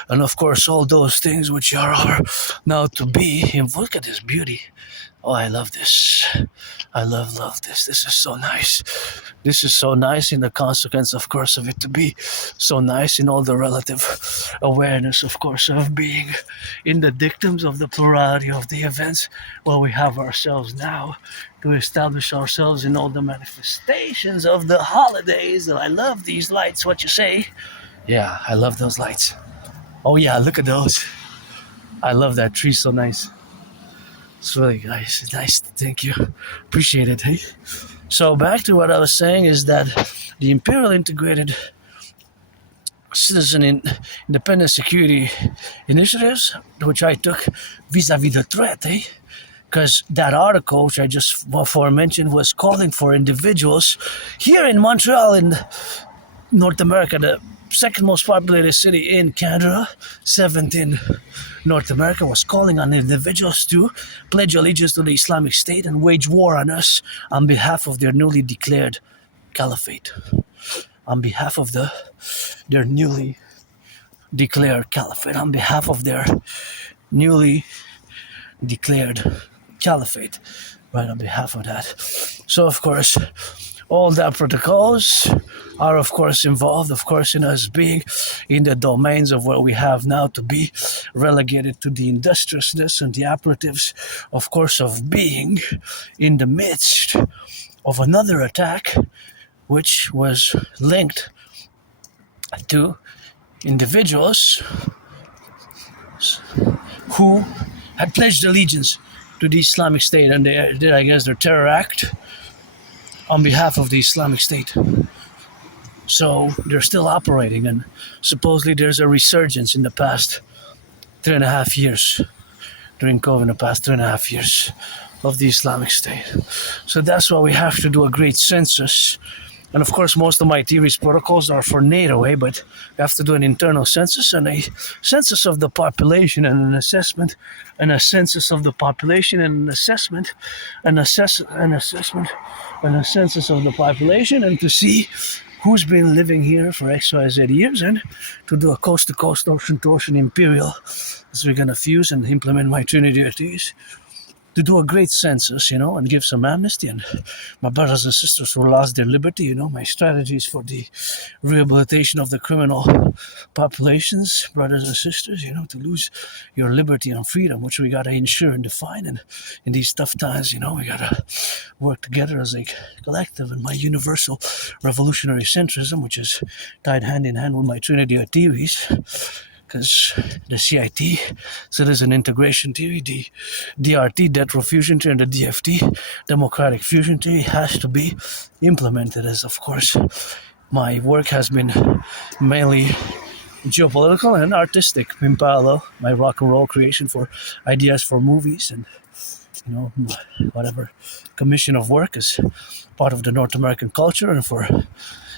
And, of course, all those things which are now to be. And look at this beauty. Oh, I love this. I love this. This is so nice. This is so nice in the consequence, of course, of it to be so nice in all the relative awareness, of course, of being in the dictums of the plurality of the events where we have ourselves now, to establish ourselves in all the manifestations of the holidays. And I love these lights. What you say? Yeah, I love those lights. Oh, yeah, look at those. I love that tree. So nice. It's really nice. Thank you. Appreciate it. Hey. So back to what I was saying is that the Imperial Integrated Citizen Independent Security Initiatives, which I took vis-a-vis the threat, because that article, which I just before mentioned, was calling for individuals here in Montreal, in North America, the second most populated city in Canada, 7th in North America, was calling on individuals to pledge allegiance to the Islamic State and wage war on us on behalf of their newly declared caliphate. On behalf of their newly declared caliphate. On behalf of their newly declared caliphate. Right, on behalf of that. So, of course, all the protocols are, of course, involved, of course, in us being in the domains of what we have now to be relegated to the industriousness and the apparatives, of course, of being in the midst of another attack, which was linked to individuals who had pledged allegiance to the Islamic State, and they did, I guess, their terror act on behalf of the Islamic State. So they're still operating, and supposedly there's a resurgence in the past 3.5 years, during COVID, in the past 3.5 years, of the Islamic State. So that's why we have to do a great census. And of course, most of my theories protocols are for NATO, but we have to do an internal census and a census of the population and an assessment, and a census of the population and an assessment, and a census of the population, and to see who's been living here for XYZ years, and to do a coast-to-coast, ocean-to-ocean imperial, as we're going to fuse and implement my Trinity of these. to do a great census, and give some amnesty. And my brothers and sisters who lost their liberty, my strategies for the rehabilitation of the criminal populations, brothers and sisters, to lose your liberty and freedom, which we got to ensure and define. And in these tough times, we got to work together as a collective. And my universal revolutionary centrism, which is tied hand in hand with my Trinity of theories, because the CIT, citizen integration theory, the DRT, death fusion theory, and the DFT, democratic fusion theory, has to be implemented. As of course, my work has been mainly geopolitical and artistic in parallel. My rock and roll creation for ideas for movies and whatever commission of work is part of the North American culture, and for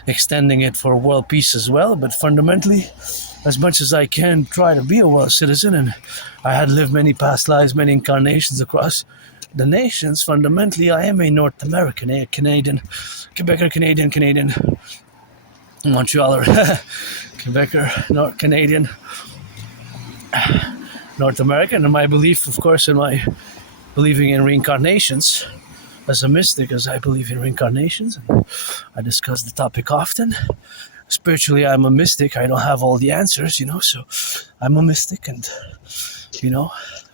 extending it for world peace as well. But fundamentally, as much as I can, try to be a world citizen, and I had lived many past lives, many incarnations across the nations. Fundamentally, I am a North American, a Canadian, Quebecer, Canadian, Montrealer, Quebecer, North Canadian, North American. And my belief, of course, in my believing in reincarnations, as a mystic, as I believe in reincarnations, and I discuss the topic often. Spiritually, I'm a mystic. I don't have all the answers, so I'm a mystic, and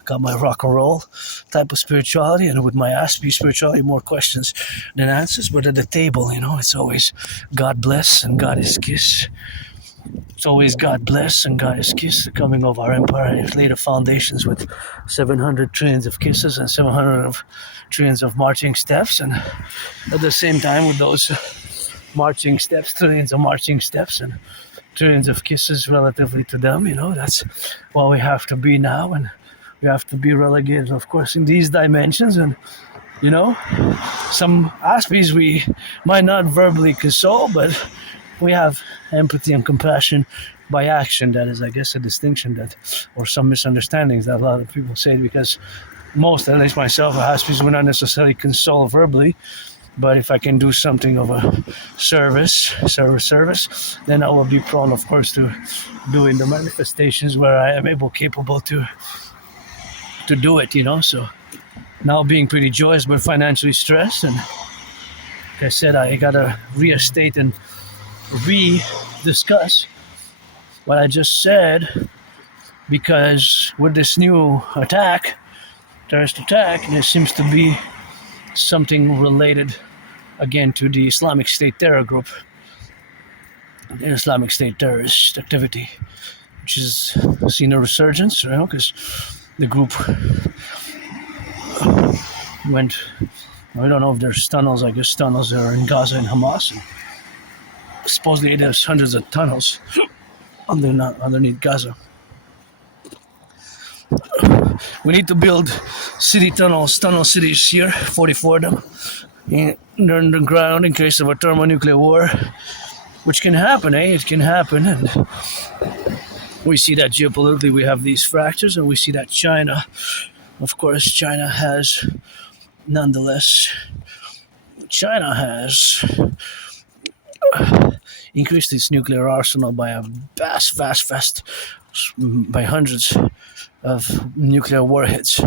got my rock and roll type of spirituality, and with my Aspiesque spirituality, more questions than answers. But at the table, it's always God bless and God is kiss. It's always God bless and God is kiss. The coming of our empire has laid the foundations with 700 trillions of kisses and 700 trillions of marching steps, and at the same time, with those marching steps, trillions of marching steps and trillions of kisses relatively to them, that's what we have to be now. And we have to be relegated, of course, in these dimensions. And some aspects we might not verbally console, but we have empathy and compassion by action. That is, I guess, a distinction that, or some misunderstandings that a lot of people say, because most, at least myself, aspects will not necessarily console verbally. But if I can do something of a service, then I will be prone, of course, to doing the manifestations where I am capable to do it, So now being pretty joyous but financially stressed, and like I said, I gotta restate and discuss what I just said, because with this new terrorist attack, there seems to be something related again to the Islamic State terror group, the Islamic State terrorist activity, which has seen a resurgence, because the group went, I don't know if there's tunnels, I guess tunnels are in Gaza and Hamas, and supposedly there's hundreds of tunnels underneath Gaza. We need to build tunnel cities here, 44 of them, in the ground in case of a thermonuclear war, which can happen, It can happen. And we see that geopolitically we have these fractures, and we see that China has increased its nuclear arsenal by a vast, by hundreds of nuclear warheads,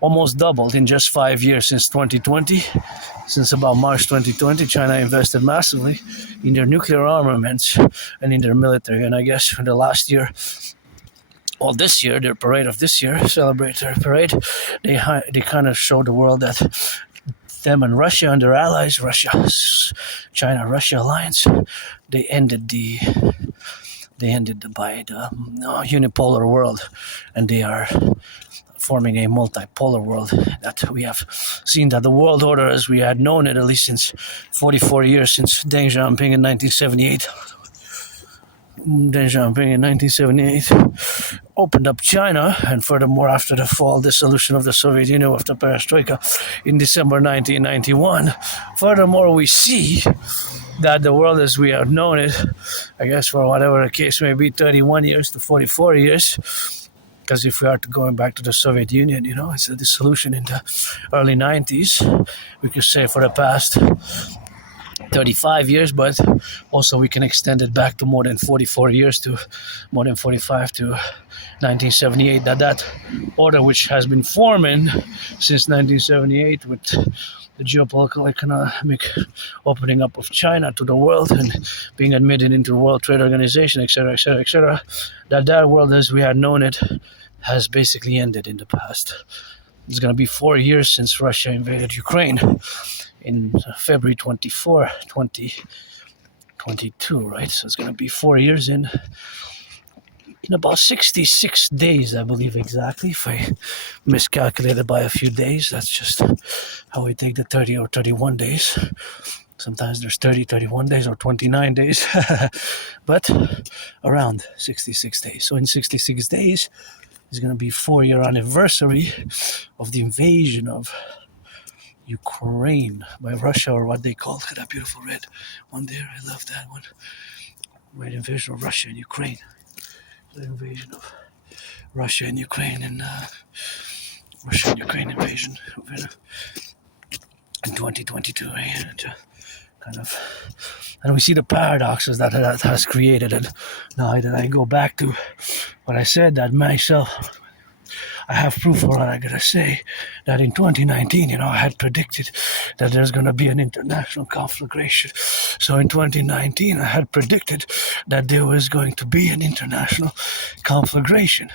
almost doubled in just 5 years since 2020. Since about March 2020, China invested massively in their nuclear armaments and in their military. And I guess for the last year, this year, their parade of this year, celebratory parade, they kind of showed the world that them and Russia and their allies, China-Russia alliance, they ended the unipolar world, and they are forming a multipolar world. That we have seen that the world order as we had known it, at least since 44 years, since Deng Xiaoping in 1978. Deng Xiaoping in 1978 opened up China, and furthermore, after the dissolution of the Soviet Union after Perestroika in December 1991, furthermore, we see that the world as we have known it, I guess for whatever the case may be, 31 years to 44 years, because if we are going back to the Soviet Union, it's a dissolution in the early 90s, we could say for the past 35 years, but also we can extend it back to more than 44 years, to more than 45, to 1978. That order, which has been forming since 1978 with the geopolitical economic opening up of China to the world and being admitted into the World Trade Organization, etc., etc., etc., that world as we had known it has basically ended in the past. It's going to be 4 years since Russia invaded Ukraine in February 24, 2022, right? So it's going to be 4 years in about 66 days, I believe exactly. If I miscalculated by a few days, that's just how we take the 30 or 31 days. Sometimes there's 30, 31 days or 29 days, but around 66 days. So in 66 days, it's going to be 4-year anniversary of the invasion of Ukraine by Russia, or what they call it, that beautiful red one there. I love that one. Red invasion of Russia and Ukraine. The invasion of Russia and Ukraine, and Russia and Ukraine invasion in 2022. And we see the paradoxes that has created. And now that I go back to what I said, that myself, I have proof for what I gotta say, that in 2019, I had predicted that there's gonna be an international conflagration. So in 2019, I had predicted that there was going to be an international conflagration.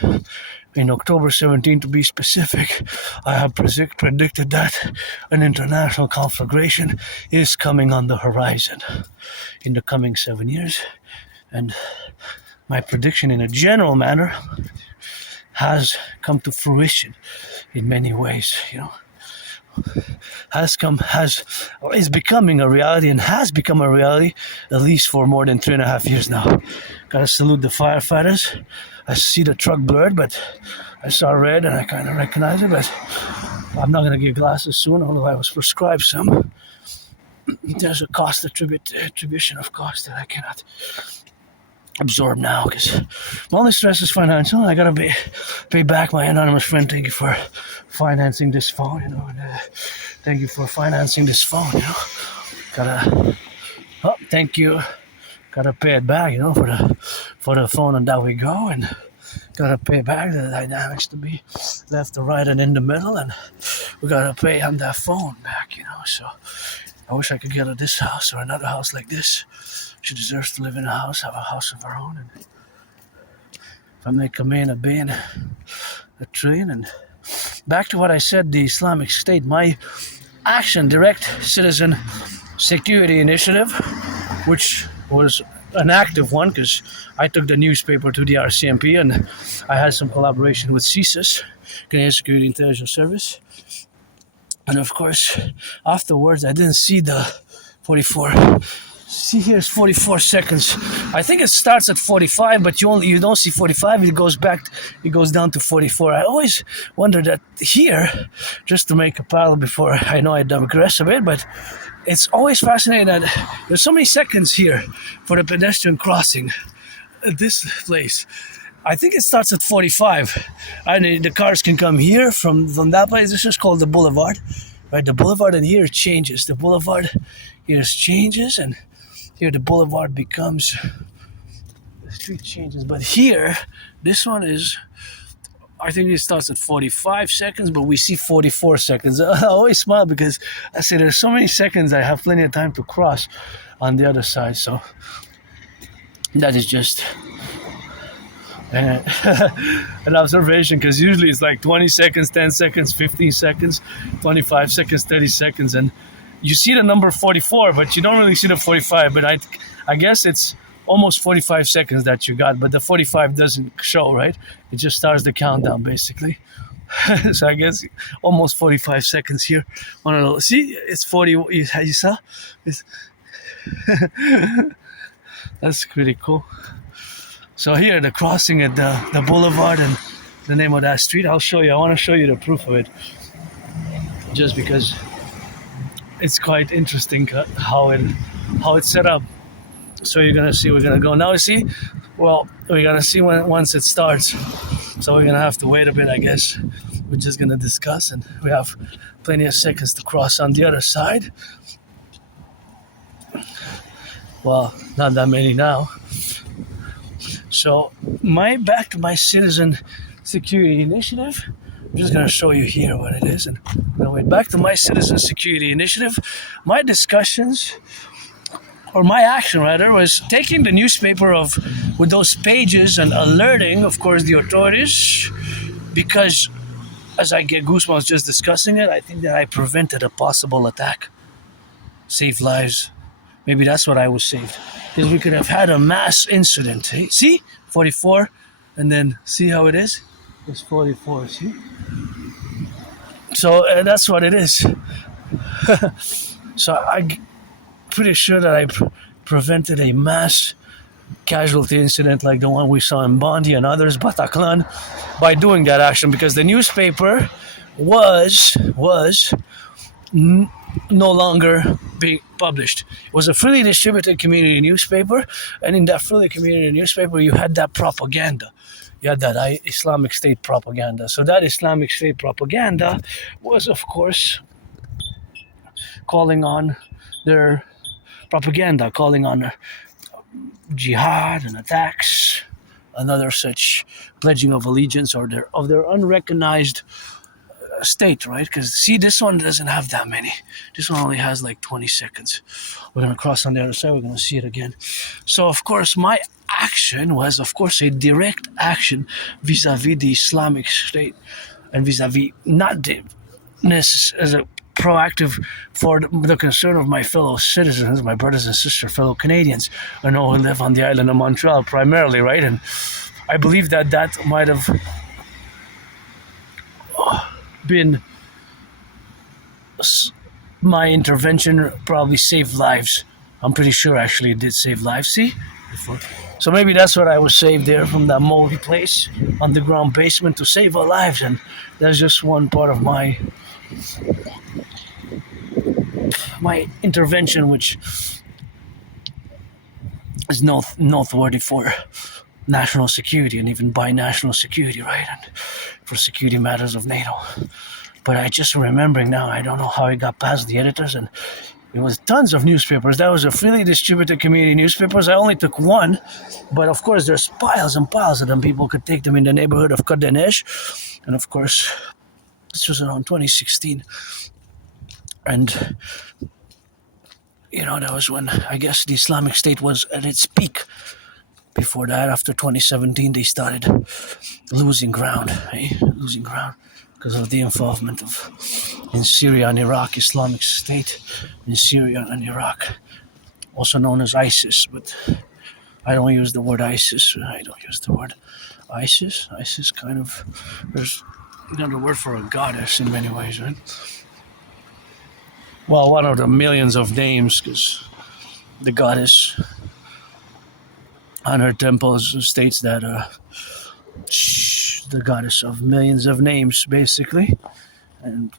In October 17, to be specific, I have predicted that an international conflagration is coming on the horizon in the coming 7 years. And my prediction in a general manner has come to fruition in many ways, is becoming a reality, and has become a reality at least for more than 3.5 years now. Gotta salute the firefighters. I see the truck blurred, but I saw red and I kind of recognize it, but I'm not gonna get glasses soon, although I was prescribed some. There's a cost attribution of cost that I cannot absorb now, because my only stress is financial, and I gotta pay back my anonymous friend. Thank you for financing this phone, and thank you for financing this phone, thank you. Gotta pay it back, for the phone, and there we go, and gotta pay back the dynamics to be left or right and in the middle, and we gotta pay on that phone back, so I wish I could get her this house or another house like this. She deserves to live in a house, have a house of her own, and if I make a man, a B, and a trillion. And back to what I said, the Islamic State, my Action Direct Citizen Security Initiative, which was an active one because I took the newspaper to the RCMP, and I had some collaboration with CSIS, Canadian Security Intelligence Service. And of course, afterwards, I didn't see the 44. See, here's 44 seconds. I think it starts at 45, but you don't see 45. It goes down to 44. I always wonder that here, just to make a parallel before I know I digress a bit, but it's always fascinating that there's so many seconds here for the pedestrian crossing at this place. I think it starts at 45, and the cars can come here from that place. This is called the boulevard, right? The boulevard, and here it changes. The boulevard here changes, and here the boulevard becomes, the street changes. But here, this one is, I think it starts at 45 seconds, but we see 44 seconds. I always smile because I say there's so many seconds, I have plenty of time to cross on the other side. So that is just an observation, because usually it's like 20 seconds, 10 seconds, 15 seconds, 25 seconds, 30 seconds, and you see the number 44, but you don't really see the 45. But I guess it's almost 45 seconds that you got, but the 45 doesn't show, right? It just starts the countdown, basically. So I guess almost 45 seconds here. See, it's 40. You saw? That's pretty cool. So here, the crossing at the boulevard and the name of that street, I'll show you. I want to show you the proof of it, just because it's quite interesting how it's set up. So you're gonna see. We're gonna go now. See, well, we're gonna see once it starts. So we're gonna have to wait a bit, I guess. We're just gonna discuss, and we have plenty of seconds to cross on the other side. Well, not that many now. So back to my citizen security initiative. I'm just gonna show you here what it is, and anyway, back to my citizen security initiative. My discussions, or my action rather, was taking the newspaper with those pages and alerting, of course, the authorities, because as I get goosebumps just discussing it, I think that I prevented a possible attack, saved lives. Maybe that's what I was saved, because we could have had a mass incident. Hey? See, 44, and then see how it is. It's 44. See. So that's what it is. So I'm pretty sure that I prevented a mass casualty incident like the one we saw in Bondi and others, Bataclan, by doing that action, because the newspaper was no longer being published. It was a freely distributed community newspaper, and in that freely community newspaper you had that propaganda. You had that Islamic State propaganda. So that Islamic State propaganda was, of course, calling on their propaganda, calling on jihad and attacks, another such pledging of allegiance or their unrecognized state, right? Because see, this one doesn't have that many. This one only has like 20 seconds. We're going to cross on the other side. We're going to see it again. So, of course, my action was, of course, a direct action vis-a-vis the Islamic State and vis-a-vis not as a proactive for the concern of my fellow citizens, my brothers and sisters, fellow Canadians, I know who live on the island of Montreal primarily, right? And I believe that might have been my intervention, probably saved lives. I'm pretty sure actually it did save lives. See? So maybe that's what I was saved there from that moldy place, underground basement, to save our lives. And that's just one part of my intervention, which is noteworthy for national security and even binational security, right? And for security matters of NATO. But I just remembering now, I don't know how it got past the editors, and it was tons of newspapers. That was a freely distributed community newspapers. I only took one, but of course there's piles and piles of them. People could take them in the neighborhood of Côte des Neiges. And of course, this was around 2016. And, that was when, I guess, the Islamic State was at its peak. Before that, after 2017, they started losing ground, losing ground because of the involvement in Syria and Iraq, Islamic State in Syria and Iraq, also known as ISIS, but I don't use the word ISIS. I don't use the word ISIS. ISIS kind of, there's another word for a goddess in many ways, right? Well, one of the millions of names, because the goddess on her temples states that the goddess of millions of names, basically, and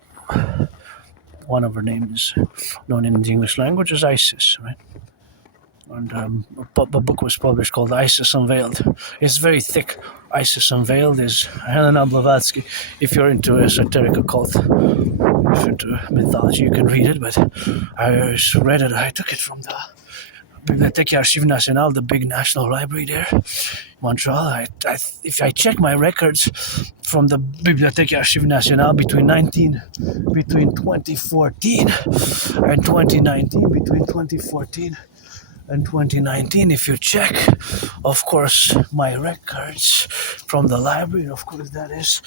one of her names is known in the English language as Isis, right? And a book was published called Isis Unveiled. It's very thick. Isis Unveiled is Helena Blavatsky. If you're into esoteric occult, if you're into mythology, you can read it, but I read it. I took it from the Bibliothèque Archives Nationales, the big national library there, Montreal. If I check my records from the Bibliothèque Archives Nationales between 2014 and 2019, between 2014 and 2019, if you check, of course, my records from the library, of course, that is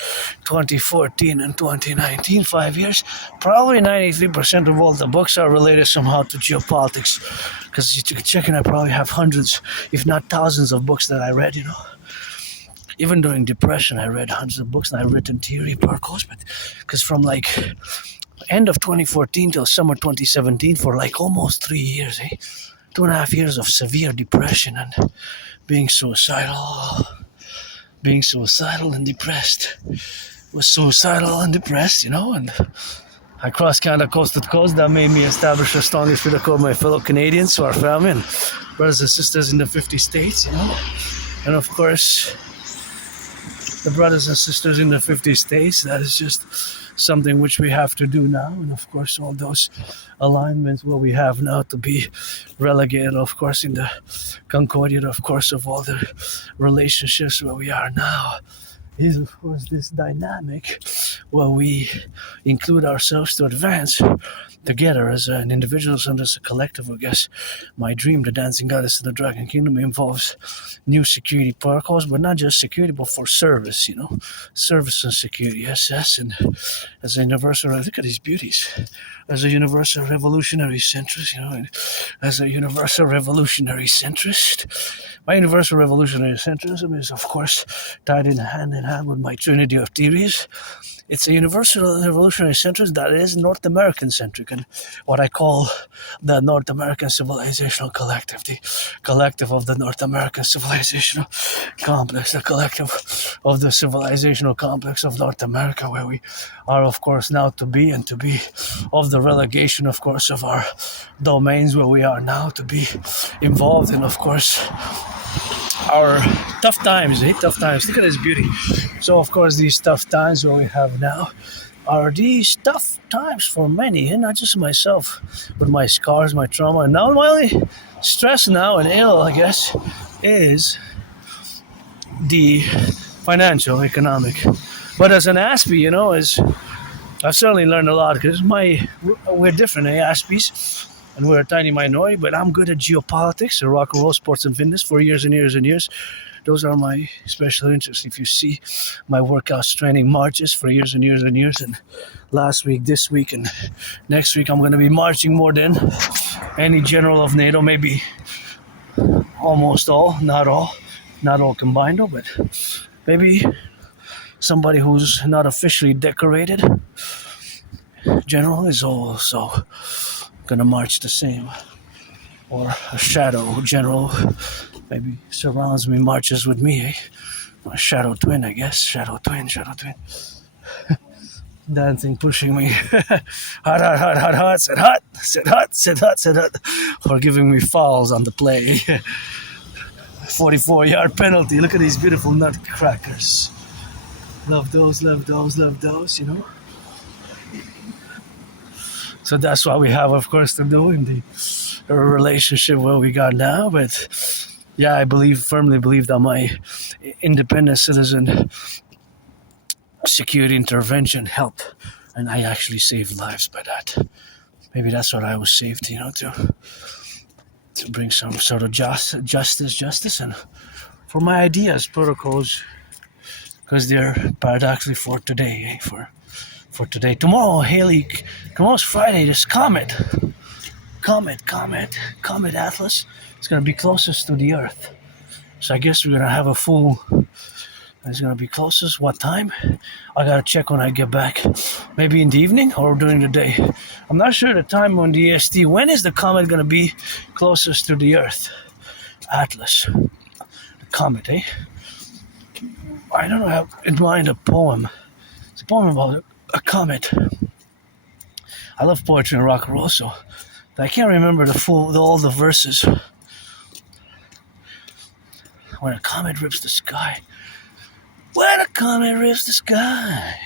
2014 and 2019, 5 years, probably 93% of all the books are related somehow to geopolitics, because you can check and I probably have hundreds, if not thousands of books that I read, Even during depression, I read hundreds of books, and I've written theory articles, but because from end of 2014 till summer 2017, for almost 3 years, 2.5 years of severe depression and being suicidal and depressed. Was suicidal and depressed, and I crossed Canada coast to coast. That made me establish a strongest critical of my fellow Canadians, so our family and brothers and sisters in the 50 states, And of course, the brothers and sisters in the 50 states. That is just something which we have to do now. And of course, all those alignments what we have now to be relegated, of course, in the concordiate, of course, of all the relationships where we are now, is of course this dynamic where we include ourselves to advance together as an individuals and as a collective. I guess my dream, the dancing goddess of the Dragon Kingdom, involves new security protocols, but not just security, but for service, service and security, SS, and as a universal, look at these beauties, as a universal revolutionary centrist, and as a universal revolutionary centrist. My universal revolutionary centrism is, of course, tied in hand with my trinity of theories. It's a universal revolutionary centrist that is North American centric, and what I call the North American civilizational collective, the collective of the North American civilizational complex, the collective of the civilizational complex of North America, where we are, of course, now to be of the relegation, of course, of our domains where we are now to be involved in, of course, our tough times, tough times. Look at this beauty. So, of course, these tough times where we have now are these tough times for many, and not just myself, with my scars, my trauma. And now my only stress now and ill, I guess, is the financial, economic. But as an Aspie, I've certainly learned a lot, because we're different, Aspies. And we're a tiny minority, but I'm good at geopolitics, or rock and roll, sports and fitness for years and years and years. Those are my special interests. If you see my workouts, training marches for years and years and years, and last week, this week, and next week, I'm going to be marching more than any general of NATO, maybe almost all, not all combined, though, but maybe somebody who's not officially decorated general is also gonna march the same, or a shadow general maybe surrounds me, marches with me, a shadow twin, I guess, shadow twin, dancing, pushing me, hot, sit hot, or giving me fouls on the play. 44-yard penalty. Look at these beautiful nutcrackers. Love those. So that's what we have, of course, to do in the relationship where we got now. But yeah, I firmly believe that my independent citizen security intervention helped, and I actually saved lives by that. Maybe that's what I was saved, to bring some sort of justice, and for my ideas, protocols, because they're paradoxically for today, for today. Tomorrow's Friday, this comet Atlas, it's going to be closest to the Earth. So I guess we're going to have a full, it's going to be closest. What time? I got to check when I get back. Maybe in the evening or during the day. I'm not sure the time on the EST. When is the comet going to be closest to the Earth? Atlas. The comet, I don't know, I have in mind a poem. It's a poem about a comet. I love poetry and rock and roll, so I can't remember all the verses. When a comet rips the sky. When a comet rips the sky.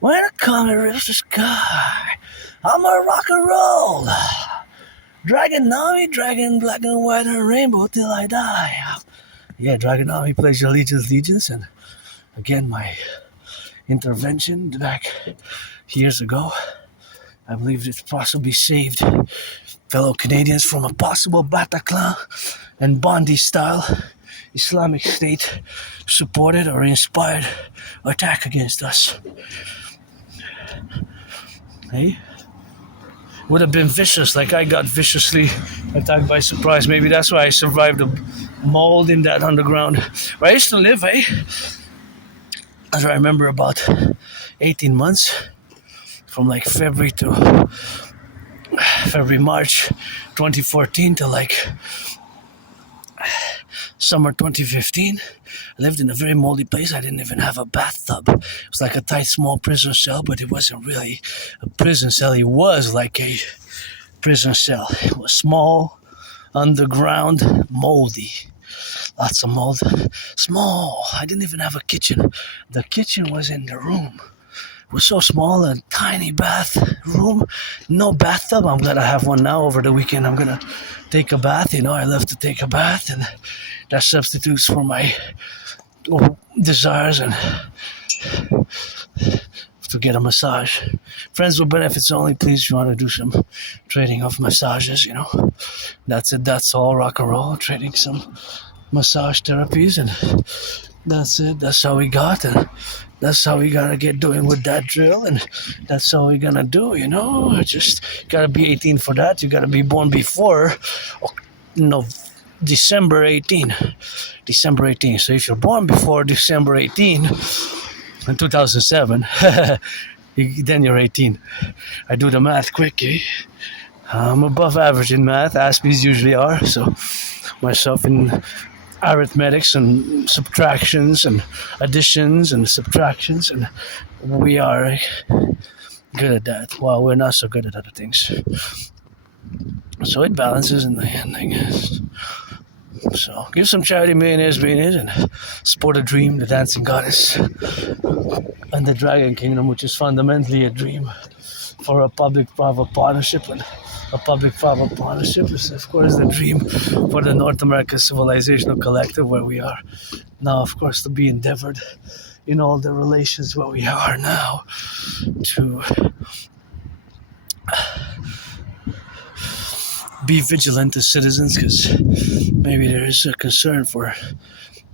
When a comet rips the sky. I'm a rock and roll. Dragonomy, dragon, black and white and rainbow till I die. Yeah, Dragonomy plays your legions, and again, my intervention back years ago, I believe it possibly saved fellow Canadians from a possible Bataclan and Bondi style Islamic State supported or inspired attack against us. Would have been vicious, like I got viciously attacked by surprise. Maybe that's why I survived the mold in that underground where I used to live, As I remember, about 18 months, from like March 2014 to like summer 2015. I lived in a very moldy place. I didn't even have a bathtub. It was like a tight, small prison cell, but it wasn't really a prison cell. It was like a prison cell. It was small, underground, moldy. Lots of mold. Small. I didn't even have a kitchen. The kitchen was in the room. It was so small, a tiny bathroom, no bathtub. I'm gonna have one now over the weekend. I'm gonna take a bath. I love to take a bath, and that substitutes for my desires and to get a massage. Friends with benefits only, please, if you want to do some trading of massages, That's it, that's all rock and roll, trading some massage therapies, and that's it, that's how we got, and that's how we gotta get doing with that drill, and that's how we gonna do, just gotta be 18 for that. You gotta be born before, December 18. So if you're born before December 18, in 2007, then you're 18. I do the math quick, eh? I'm above average in math, Aspies usually are, so myself in arithmetics and subtractions and additions and subtractions, and we are good at that. Well, we're not so good at other things. So it balances in the end, I guess. So give some charity, millionaires, and support a dream, the dancing goddess, and the dragon kingdom, which is fundamentally a dream for a public-private partnership. And a public-private partnership is, of course, the dream for the North American Civilisation Collective, where we are now, of course, to be endeavored in all the relations where we are now to be vigilant as citizens, because maybe there is a concern for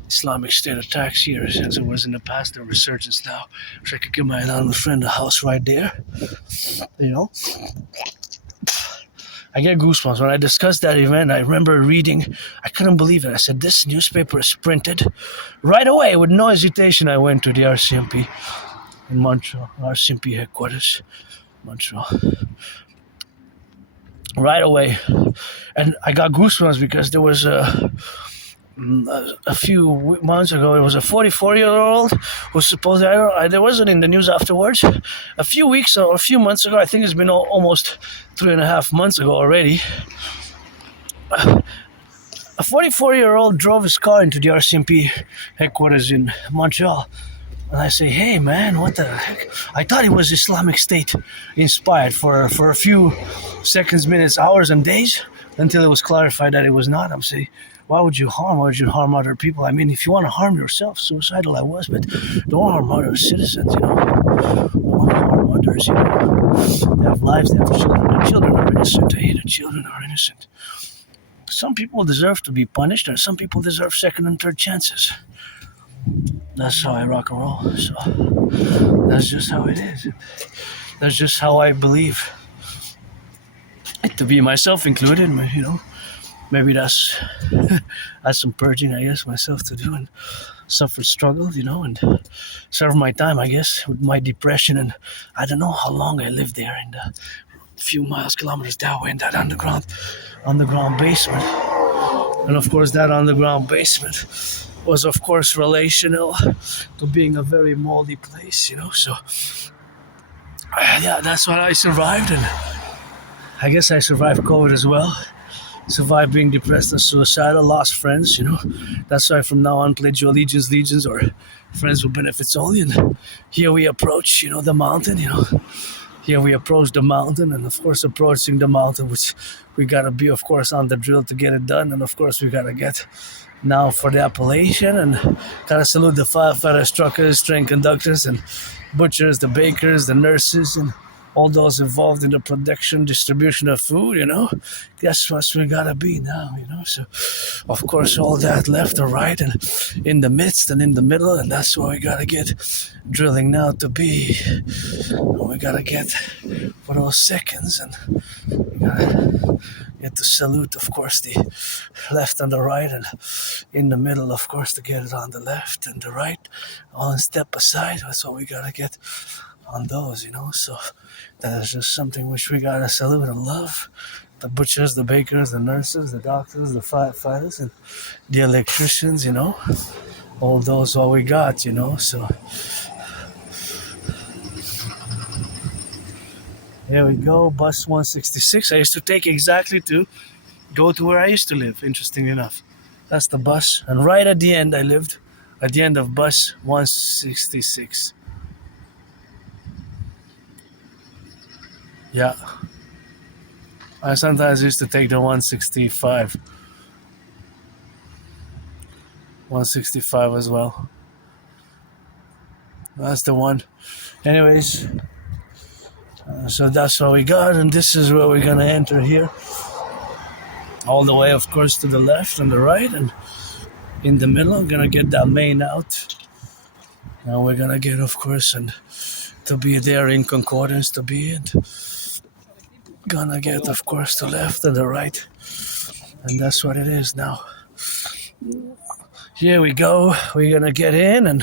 Islamic State attacks here, as it was in the past. The resurgence now. So I could give my anonymous friend a house right there. I get goosebumps when I discussed that event. I remember reading, I couldn't believe it. I said, this newspaper is printed. Right away, with no hesitation, I went to the RCMP in Montreal, RCMP headquarters, Montreal. Right away, and I got goosebumps because there was a few months ago, it was a 44-year-old who supposedly, there wasn't in the news afterwards, a few weeks or a few months ago, I think it's been almost 3.5 months ago already, a 44-year-old drove his car into the RCMP headquarters in Montreal. And I say, hey man, what the heck? I thought it was Islamic State inspired for a few seconds, minutes, hours, and days, until it was clarified that it was not. I'm saying, why would you harm other people? I mean, if you want to harm yourself, suicidal I was, but don't harm other citizens, Don't harm others, They have lives, they have children. The children are innocent, The children are innocent. Some people deserve to be punished, and some people deserve second and third chances. That's how I rock and roll. So that's just how it is. That's just how I believe it to be, myself included. Maybe that's some purging, I guess, myself to do, and suffered struggle, and serve my time, I guess, with my depression. And I don't know how long I lived there in the few kilometers that way in that underground basement. And of course, that underground basement was, of course, relational to being a very moldy place, So, yeah, that's what I survived, and I guess I survived COVID as well. Survived being depressed and suicidal, lost friends, That's why from now on, pledge your legions, or friends with benefits only. And here we approach, the mountain, Here we approach the mountain, and of course, approaching the mountain, which we gotta be, of course, on the drill to get it done, and of course, we gotta get now for the appellation, and gotta salute the firefighters, truckers, train conductors, and butchers, the bakers, the nurses, and all those involved in the production, distribution of food, That's what we gotta be now, So, of course, all that left or right, and in the midst and in the middle, and that's what we gotta get drilling now to be. And we gotta get for those seconds, and we gotta get to salute, of course, the left and the right, and in the middle, of course, to get it on the left and the right, all step aside. That's what we gotta get on those, So that is just something which we gotta salute and love. The butchers, the bakers, the nurses, the doctors, the firefighters, and the electricians, all those what we got, So here we go, bus 166. I used to take exactly to go to where I used to live, interesting enough. That's the bus. And right at the end I lived. At the end of bus 166. Yeah. I sometimes used to take the 165. 165 as well. That's the one. Anyways, so that's what we got, and this is where we're gonna enter here. All the way, of course, to the left and the right, and in the middle, I'm gonna get that main out. And we're gonna get, of course, and to be there in concordance to be it. Gonna get, of course, the left and the right, and that's what it is now. Here we go. We're gonna get in, and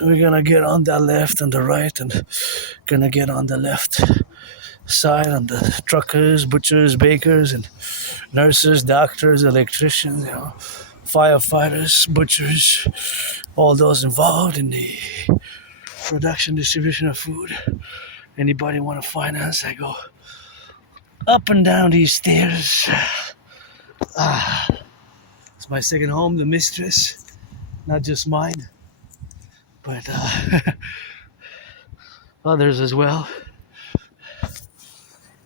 we're gonna get on that left and the right, and gonna get on the left side on the truckers, butchers, bakers, and nurses, doctors, electricians, firefighters, butchers, all those involved in the production, distribution of food. Anybody want to finance? I go up and down these stairs. It's my second home, the mistress, not just mine, but others as well.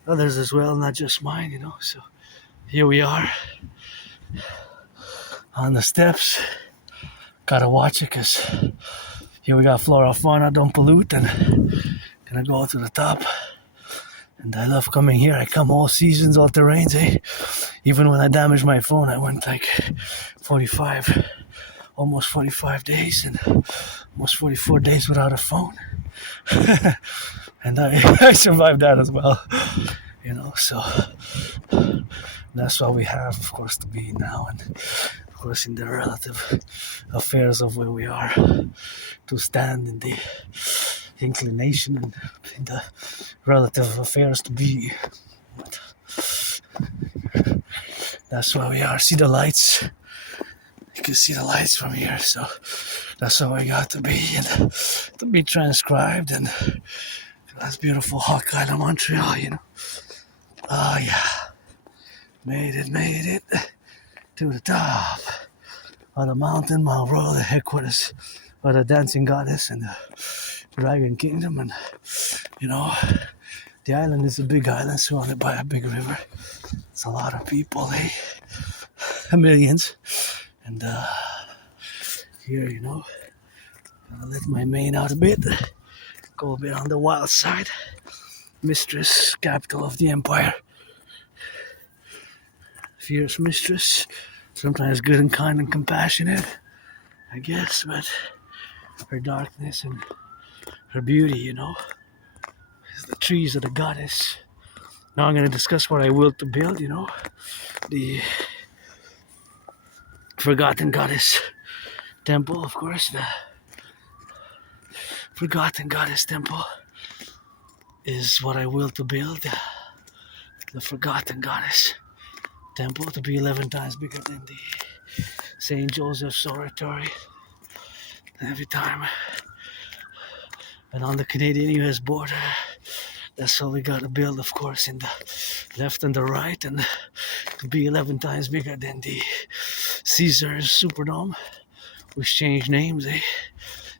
Others as well, not just mine, So here we are on the steps. Gotta watch it, because here we got flora, fauna, don't pollute, and gonna go to the top. And I love coming here. I come all seasons, all terrains, Even when I damaged my phone, I went like 45, almost 45 days, and almost 44 days without a phone. And I survived that as well, so that's what we have, of course, to be now, and of course in the relative affairs of where we are, to stand in the inclination and in the relative affairs to be. That's why we are. See the lights? You can see the lights from here, so that's how I got to be, and to be transcribed, and that's beautiful Hawk Island, Montreal, Oh yeah, made it to the top of the mountain, Mount Royal, the headquarters of the dancing goddess and the dragon kingdom, and the island is a big island surrounded by a big river. It's a lot of people, millions, and here, I'll let my mane out a bit, go a bit on the wild side. Mistress, capital of the empire. Fierce mistress, sometimes good and kind and compassionate, I guess, but her darkness and her beauty, is the trees of the goddess. Now I'm going to discuss what I will to build, the forgotten goddess temple, of course, the forgotten goddess temple is what I will to build, the forgotten goddess temple, to be 11 times bigger than the St. Joseph's Oratory every time. And on the Canadian-US border, that's all we got to build, of course, in the left and the right, and to be 11 times bigger than the Caesars Superdome, which changed names,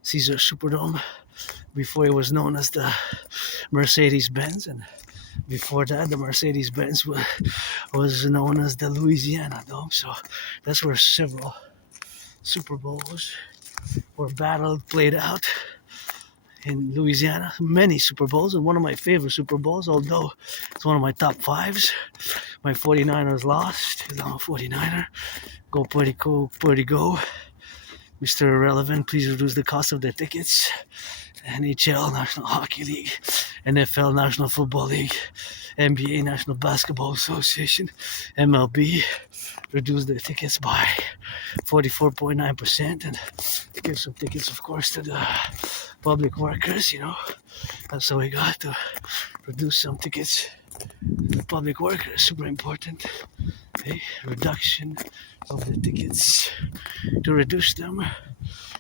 Caesar Superdome. Before it was known as the Mercedes-Benz, and before that the Mercedes-Benz was known as the Louisiana Dome. So that's where several Super Bowls were battled, played out in Louisiana. Many Super Bowls, and one of my favorite Super Bowls, although it's one of my top fives. My 49ers lost, because I'm a 49er. Go Purdy go. Mr. Irrelevant, please reduce the cost of the tickets. NHL, National Hockey League, NFL, National Football League, NBA, National Basketball Association, MLB, reduce the tickets by 44.9%, and give some tickets, of course, to the public workers, That's how we got to reduce some tickets to the public workers, super important. Reduction of the tickets to reduce them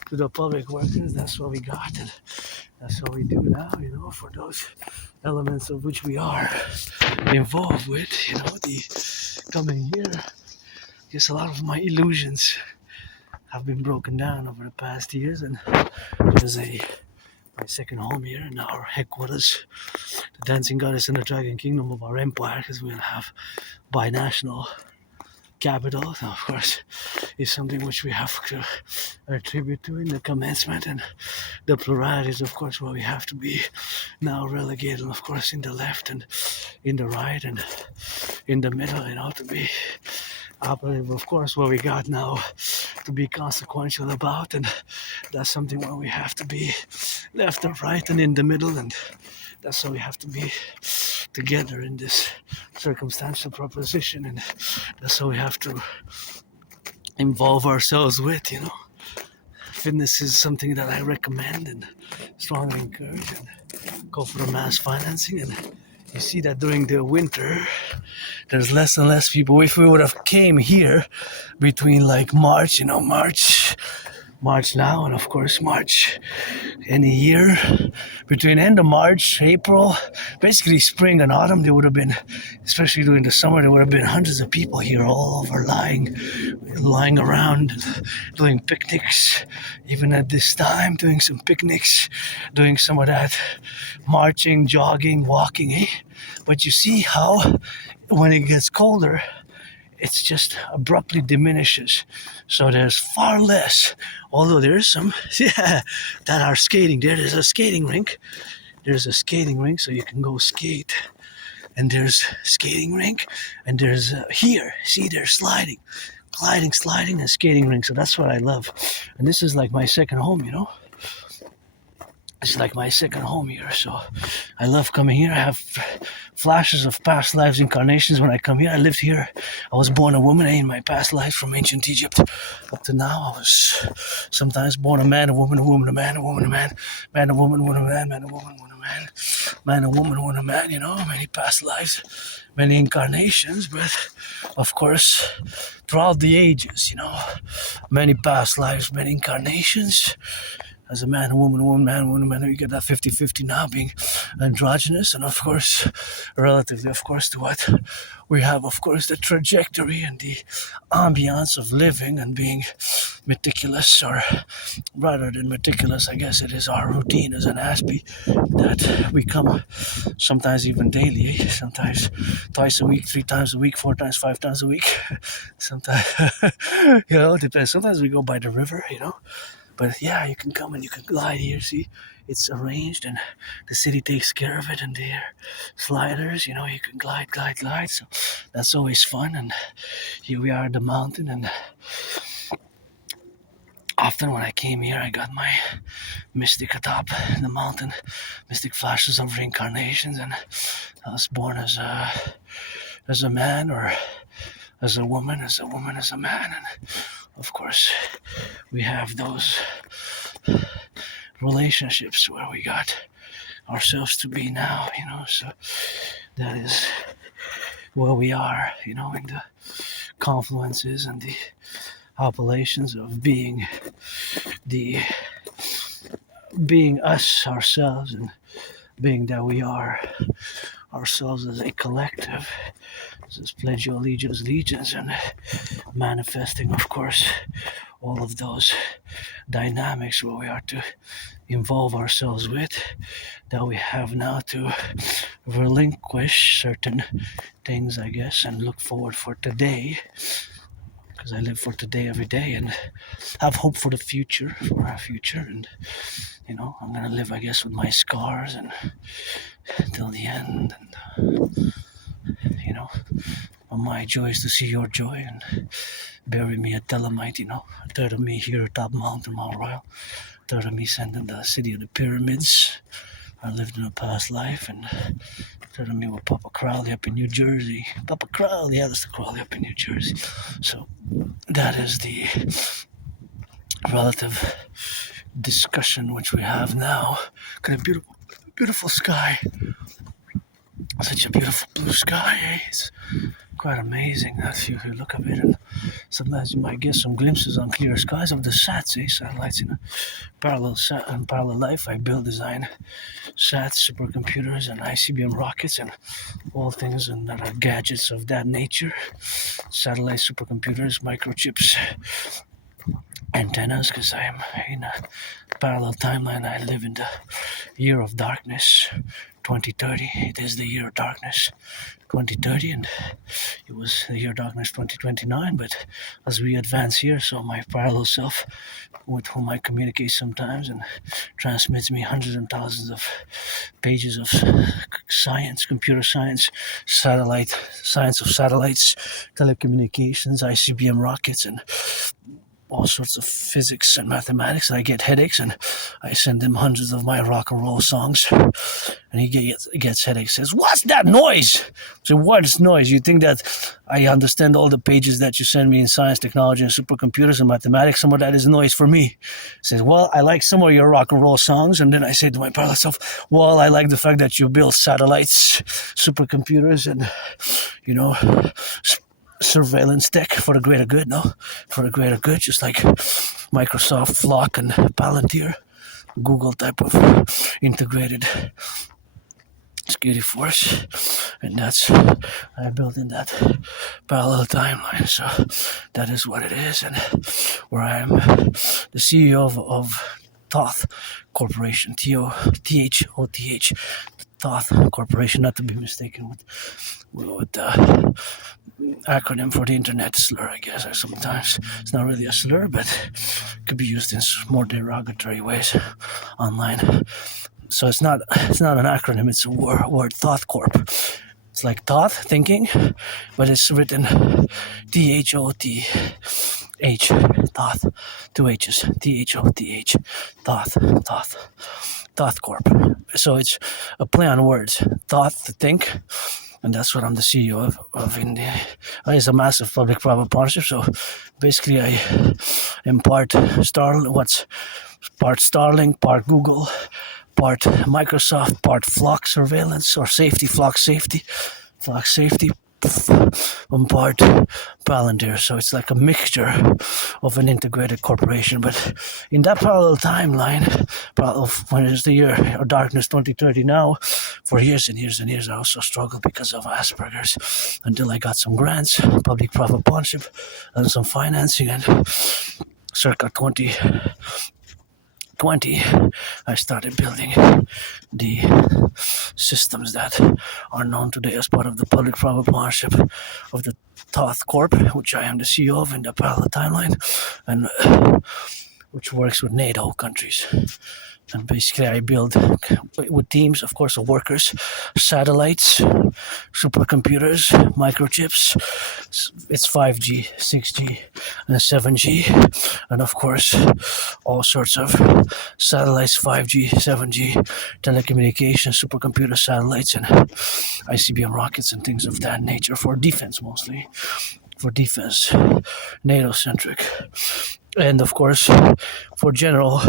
to the public workers. That's what we got, and that's what we do now, for those elements of which we are involved with, the coming year, Just a lot of my illusions have been broken down over the past years, and there's my second home here in our headquarters, the dancing goddess in the dragon kingdom of our empire, because we'll have binational capital. Now, of course, is something which we have to attribute to in the commencement, and the plurality is, of course, where we have to be now relegated, of course, in the left and in the right and in the middle, to be operative, of course, what we got now to be consequential about, and that's something where we have to be left and right and in the middle, and that's how we have to be together in this circumstantial proposition, and that's how we have to involve ourselves with. Fitness is something that I recommend and strongly encourage, and go for the mass financing. And you see that during the winter, there's less and less people. If we would have came here between like March now, and of course March any year, between end of March, April, basically spring and autumn, there would have been, especially during the summer, there would have been hundreds of people here all over lying around, doing picnics, even at this time, doing some picnics, doing some of that marching, jogging, walking, But you see how when it gets colder, it's just abruptly diminishes. So there's far less, although there is some, that are skating. There's a skating rink. So you can go skate. And there's skating rink. And there's here, see, there's sliding, and skating rink. So that's what I love. And this is like my second home, It's like my second home here, so I love coming here. I have flashes of past lives, incarnations when I come here. I lived here. I was born a woman in my past life from ancient Egypt up to now. I was sometimes born a man, a woman, a woman, a man, a woman, a man, man, a woman, woman, a man, man, a woman, woman, a man, man, a woman, woman, a man, many past lives, many incarnations, but of course, throughout the ages, many past lives, many incarnations. As a man, a woman, man, woman, man, you get that 50-50 now being androgynous, and of course, relatively, of course, to what we have, of course, the trajectory and the ambiance of living and being meticulous, or rather than meticulous, I guess it is our routine as an Aspie that we come sometimes even daily, sometimes twice a week, 3 times a week, 4 times, 5 times a week, sometimes, it depends. Sometimes we go by the river, But yeah, you can come and you can glide here, see? It's arranged and the city takes care of it, and there sliders, you can glide. So that's always fun. And here we are at the mountain, and often when I came here, I got my mystic atop the mountain, mystic flashes of reincarnations, and I was born as a man, or as a woman, as a man, and of course, we have those relationships where we got ourselves to be now, so that is where we are, in the confluences and the appellations of being us, ourselves, and being that we are ourselves as a collective. This is pledge your legions, and manifesting, of course, all of those dynamics where we are to involve ourselves with, that we have now to relinquish certain things, I guess, and look forward for today, because I live for today every day and have hope for the future, for our future. And I'm gonna live, I guess, with my scars and until the end, and my joy is to see your joy, and bury me at Telemite, a third of me here atop Mountain Mount Royal, a third of me sent in the city of the pyramids. I lived in a past life, and a third of me with Papa Crowley up in New Jersey. Papa Crowley, that's the Crowley up in New Jersey. So that is the relative discussion which we have now. Got a beautiful sky. such a beautiful blue sky. Eh? It's quite amazing that if you look at it, and sometimes you might get some glimpses on clear skies of the SATs, satellites in a parallel life. I build, design SATs, supercomputers, and ICBM rockets, and all things and that are gadgets of that nature. Satellites, supercomputers, microchips, antennas, because I am in a parallel timeline. I live in the year of darkness, 2030. It is the year of darkness, 2030, and it was the year of darkness 2029. But as we advance here, so my parallel self, with whom I communicate sometimes and transmits me hundreds and thousands of pages of science, computer science, science of satellites, telecommunications, ICBM rockets, and all sorts of physics and mathematics. I get headaches, and I send him hundreds of my rock and roll songs, and he gets headaches. Says, "What's that noise?" I say, "What is noise? You think that I understand all the pages that you send me in science, technology, and supercomputers and mathematics? Some of that is noise for me." He says, "Well, I like some of your rock and roll songs." And then I say to my parallel self, "Well, I like the fact that you build satellites, supercomputers, and surveillance tech for the greater good, no? For the greater good, just like Microsoft, Flock, and Palantir, Google type of integrated security force. And that's, I built in that parallel timeline. So that is what it is. And where I am the CEO of Thoth Corporation, Thoth, Thoth Corporation, not to be mistaken with acronym for the internet slur, I guess. Or sometimes it's not really a slur, but it could be used in more derogatory ways online. So it's not an acronym, it's a word, Thoth Corp. It's like thought, thinking, but it's written Thoth, Thoth, two H's, Thoth, Thoth Corp. So it's a play on words, thought, to think, and that's what I'm the CEO of India. It's a massive public-private partnership, so basically I am part Starlink, part Google, part Microsoft, part Flock surveillance or safety, Flock safety, and part Palantir. So it's like a mixture of an integrated corporation. But in that parallel timeline, when it's the year of darkness 2030 now, for years and years and years, I also struggled because of Asperger's until I got some grants, public-private partnership, and some financing. And circa 2020, I started building the systems that are known today as part of the public-private partnership of the Thoth Corp, which I am the CEO of in the parallel timeline, and which works with NATO countries. And basically I build with teams, of course, of workers, satellites, supercomputers, microchips. It's 5G, 6G, and 7G. And of course, all sorts of satellites, 5G, 7G, telecommunications, supercomputer satellites, and ICBM rockets and things of that nature for defense mostly. For defense, NATO-centric. And of course, for general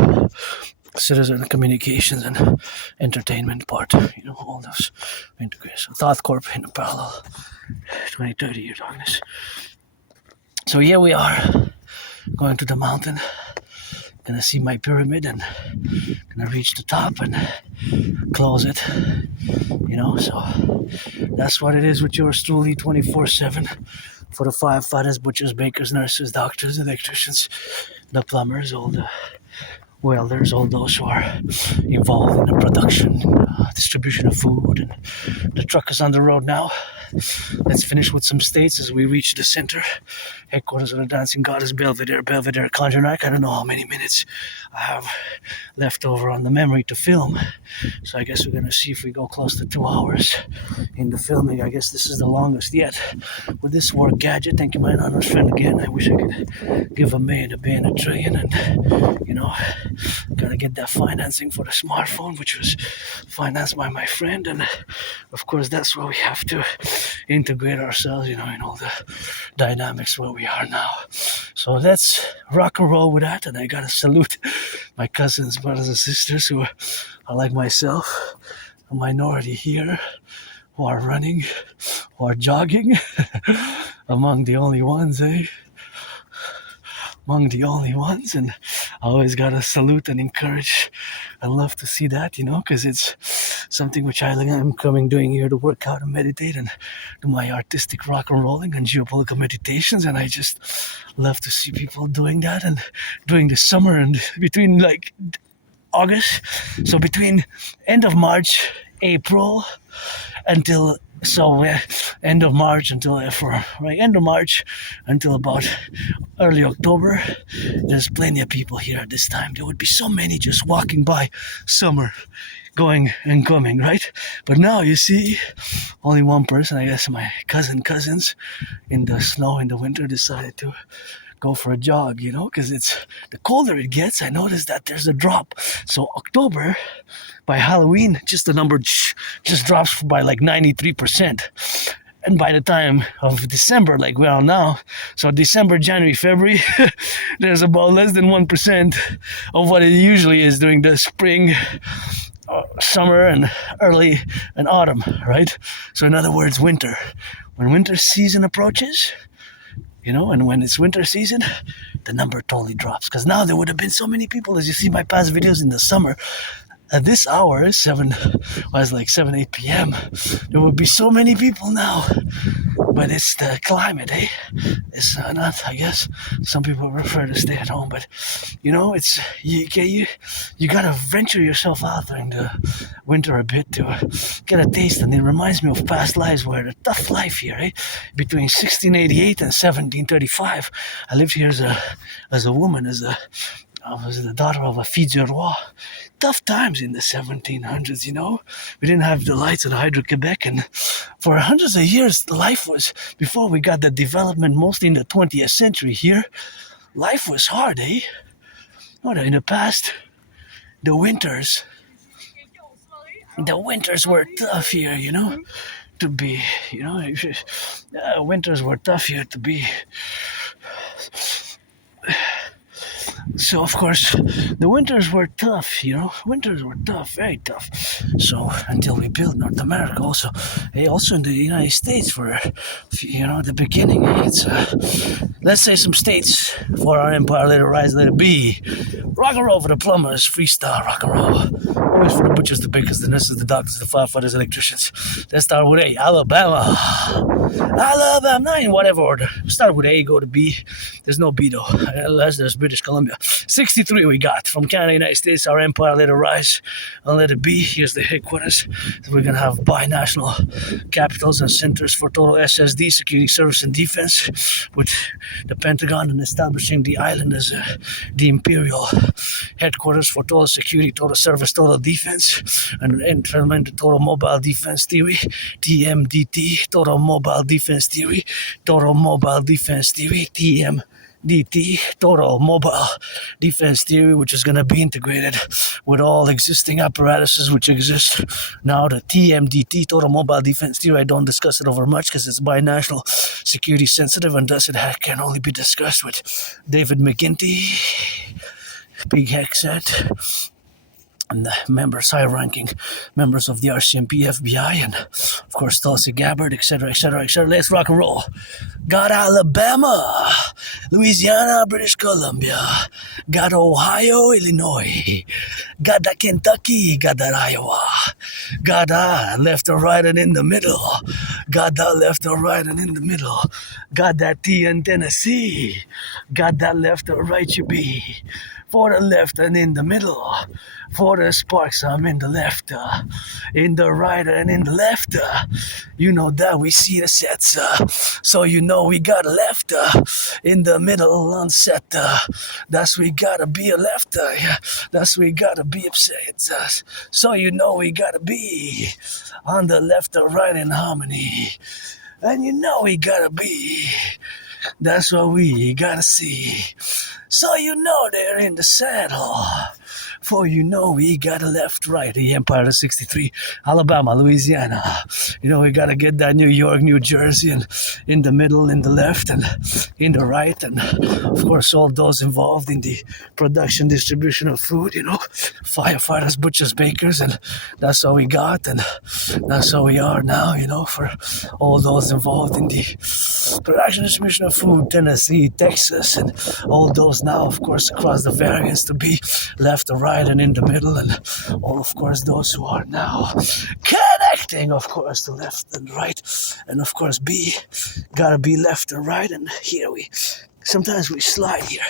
citizen communications and entertainment part, all those integration. Thoth Corp in parallel, 2030 year darkness. So here we are, going to the mountain, gonna see my pyramid and gonna reach the top and close it, so that's what it is with yours truly, 24/7, for the firefighters, butchers, bakers, nurses, doctors, electricians, the plumbers, all the welders, all those who are involved in the production, distribution of food, and the truck is on the road now. Let's finish with some states as we reach the center, headquarters of the Dancing Goddess, Belvedere, Conjunac. I don't know how many minutes I have left over on the memory to film, so I guess we're going to see if we go close to 2 hours in the filming. I guess this is the longest yet with this work gadget. Thank you, my anonymous friend, again. I wish I could give a million, a trillion, and gotta get that financing for the smartphone, which was financed by my friend. And of course, that's where we have to integrate ourselves, in all the dynamics where we are now. So let's rock and roll with that. And I gotta salute my cousins, brothers, and sisters who are like myself, a minority here, who are running, who are jogging, among the only ones, eh? Among the only ones, and I always gotta salute and encourage and love to see that, because it's something which I'm doing here to work out and meditate and do my artistic rock and rolling and geopolitical meditations, and I just love to see people doing that and during the summer and between like August, so between end of March, April until end of March until end of March until about early October. There's plenty of people here at this time. There would be so many just walking by summer, going and coming, right? But now you see only one person, I guess my cousins in the snow in the winter decided to go for a jog, because it's the colder it gets. I noticed that there's a drop. So October, by Halloween, just the number just drops by like 93%. And by the time of December, like we are now, so December, January, February, there's about less than 1% of what it usually is during the spring, summer, and early and autumn, right? So in other words, winter. When winter season approaches, and when it's winter season, the number totally drops. Because now there would have been so many people, as you see my past videos in the summer, at this hour, 8 p.m., there would be so many people now. But it's the climate, eh? It's not, I guess, some people prefer to stay at home, but, it's, you gotta venture yourself out during the winter a bit to get a taste, and it reminds me of past lives where the tough life here, eh? Between 1688 and 1735, I lived here as a woman, I was the daughter of a fille du roi. Tough times in the 1700s, We didn't have the lights at Hydro-Quebec, and for hundreds of years, life was, before we got the development, mostly in the 20th century here, life was hard, eh? In the past, the winters were tough here, to be, winters were tough here to be. So, of course, the winters were tough, Winters were tough, very tough. So, until we built North America also. Also in the United States for, the beginning. It's, let's say some states for our empire, let it rise, let it be. Rock and roll for the plumbers, freestyle rock and roll. Always for the butchers, the bakers, the nurses, the doctors, the firefighters, electricians. Let's start with A, Alabama. Not in whatever order. Start with A, go to B. There's no B though, unless there's British Columbia. 63 we got from Canada, United States, our empire, let it rise and let it be. Here's the headquarters. So we're going to have binational capitals and centers for total SSD, security, service, and defense, with the Pentagon and establishing the island as the imperial headquarters for total security, total service, total defense, and implement total mobile defense theory, TMDT, total mobile defense theory, total mobile defense theory, TMDT, total mobile defense theory, which is going to be integrated with all existing apparatuses which exist now. The TMDT, total mobile defense theory, I don't discuss it over much because it's binational security sensitive, and thus it can only be discussed with David McGinty, Big Hexet, and the members, high-ranking members of the RCMP, FBI, and of course Tulsi Gabbard, etc., etc., etc. Let's rock and roll. Got Alabama, Louisiana, British Columbia. Got Ohio, Illinois. Got that Kentucky, got that Iowa. Got that left or right and in the middle. Got that left or right and in the middle. Got that T in Tennessee. Got that left or right you be. For the left and in the middle. For the sparks, I'm in the left, in the right and in the left. You know that we see the sets, so you know we got a left in the middle on set. That's we gotta be a left, yeah. That's we gotta be upset. So you know we gotta be on the left or right in harmony, and you know we gotta be. That's what we gotta see. So you know they're in the saddle For you know we gotta left, right, the Empire of 63, Alabama, Louisiana. You know, we gotta get that New York, New Jersey, and in the middle, in the left, and in the right, and of course all those involved in the production, distribution of food, you know, firefighters, butchers, bakers, and that's all we got, and that's all we are now, you know, for all those involved in the production, distribution of food, Tennessee, Texas, and all those now, of course, across the variants to be left or right and in the middle, and all, of course, those who are now connecting, of course, to left and right, and of course, gotta be left and right, and here sometimes we slide here.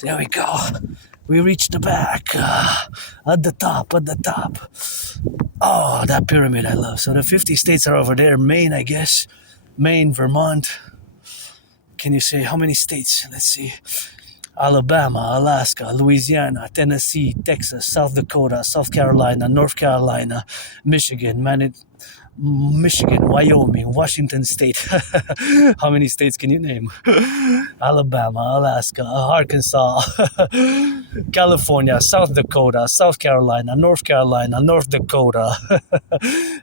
There we go. We reach the back, at the top. Oh, that pyramid I love. So the 50 states are over there. Maine, I guess. Maine, Vermont. Can you say how many states? Let's see. Alabama, Alaska, Louisiana, Tennessee, Texas, South Dakota, South Carolina, North Carolina, Michigan, Wyoming, Washington State. How many states can you name? Alabama, Alaska, Arkansas, California, South Dakota, South Carolina, North Dakota,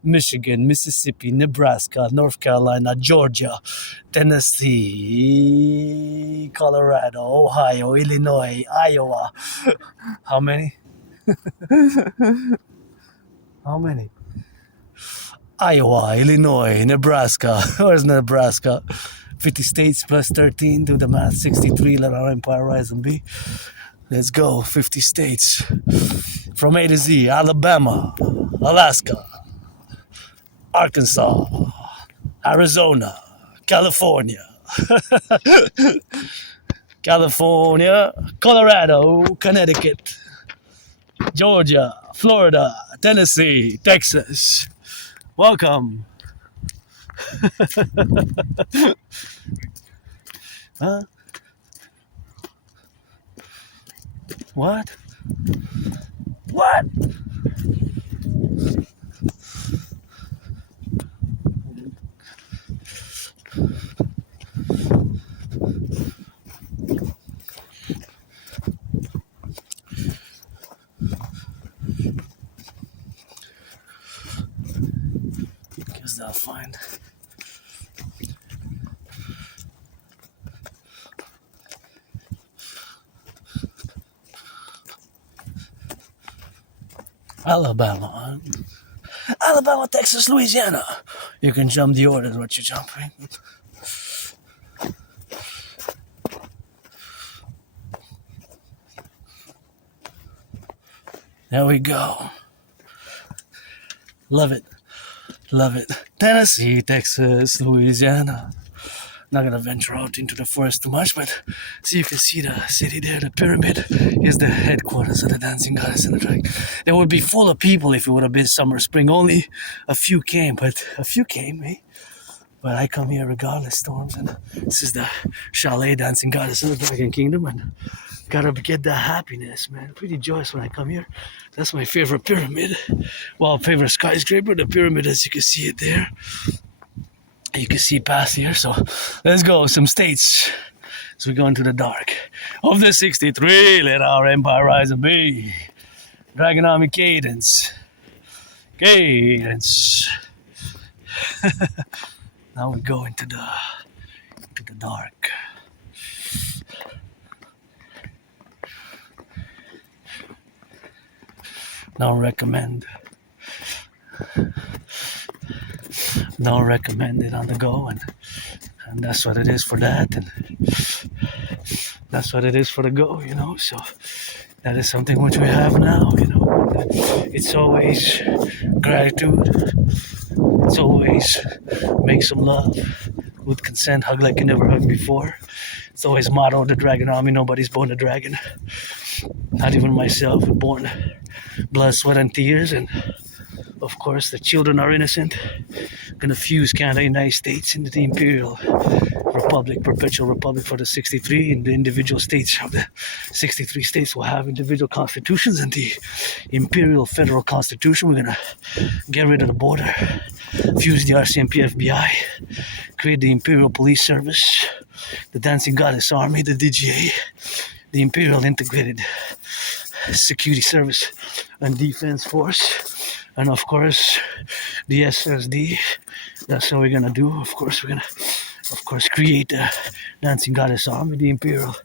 Michigan, Mississippi, Nebraska, North Carolina, Georgia, Tennessee, Colorado, Ohio, Illinois, Iowa. How many? How many? Iowa, Illinois, Nebraska. Where's Nebraska? 50 states plus 13, do the math, 63, let our empire rise and be. Let's go, 50 states. From A to Z, Alabama, Alaska, Arkansas, Arizona, California, Colorado, Connecticut, Georgia, Florida, Tennessee, Texas. Welcome. Huh? What? What? Guess I'll find. Alabama, Texas, Louisiana. You can jump the order what you're jumping. There we go. Love it. Tennessee, Texas, Louisiana. Not gonna venture out into the forest too much, but so you can see the city there, the pyramid is the headquarters of the dancing goddess and the dragon. They would be full of people if it would have been summer, spring. Only a few came, eh? But I come here regardless, Storms, and this is the chalet dancing goddess of the Dragon Kingdom, and gotta get that happiness, man. Pretty joyous when I come here. That's my favorite pyramid. Well, favorite skyscraper, the pyramid, as you can see it there. You can see past here, so let's go. Some states. So we go into the dark. Of the 63, let our empire rise and be. Dragon Army cadence. Now we go into the dark. Don't recommend it on the go, and that's what it is for that, and that's what it is for the go, you know. So that is something which we have now, you know. It's always gratitude. It's always make some love with consent, hug like you never hugged before. It's always motto of the Dragon Army: nobody's born a dragon, not even myself. Born blood, sweat, and tears, and of course the children are innocent. Gonna fuse Canada, United States into the Imperial Republic, Perpetual Republic for the 63, and the individual states of the 63 states will have individual constitutions, and the Imperial Federal Constitution, we're gonna get rid of the border, fuse the RCMP FBI, create the Imperial Police Service, the Dancing Goddess Army, the DGA, the Imperial Integrated security service and defense force, and of course the SSD. That's what we're gonna do. Of course, we're gonna create a dancing goddess army, the Imperial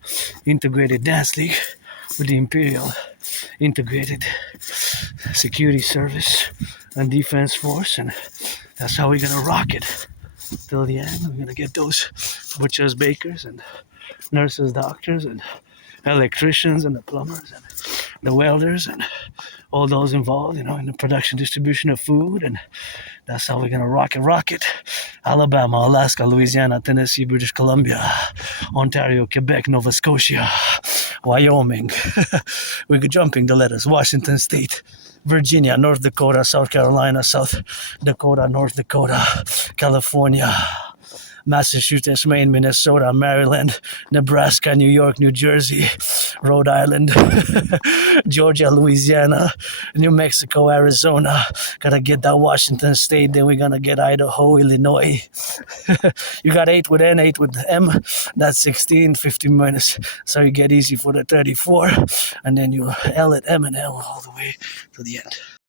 Integrated Dance League, with the Imperial Integrated Security Service and Defense Force, and that's how we're gonna rock it till the end. We're gonna get those butchers, bakers, and nurses, doctors, and electricians, and the plumbers, and the welders, and all those involved, in the production, distribution of food, and that's how we're gonna rock it. Alabama, Alaska, Louisiana, Tennessee, British Columbia, Ontario, Quebec, Nova Scotia, Wyoming. We're jumping the letters. Washington State, Virginia, North Dakota, South Carolina, South Dakota, North Dakota, California, Massachusetts, Maine, Minnesota, Maryland, Nebraska, New York, New Jersey, Rhode Island, Georgia, Louisiana, New Mexico, Arizona. Gotta get that Washington State, then we're gonna get Idaho, Illinois. You got 8 with N, 8 with M, that's 16, 15 minus, so you get easy for the 34, and then you L at M and L all the way to the end.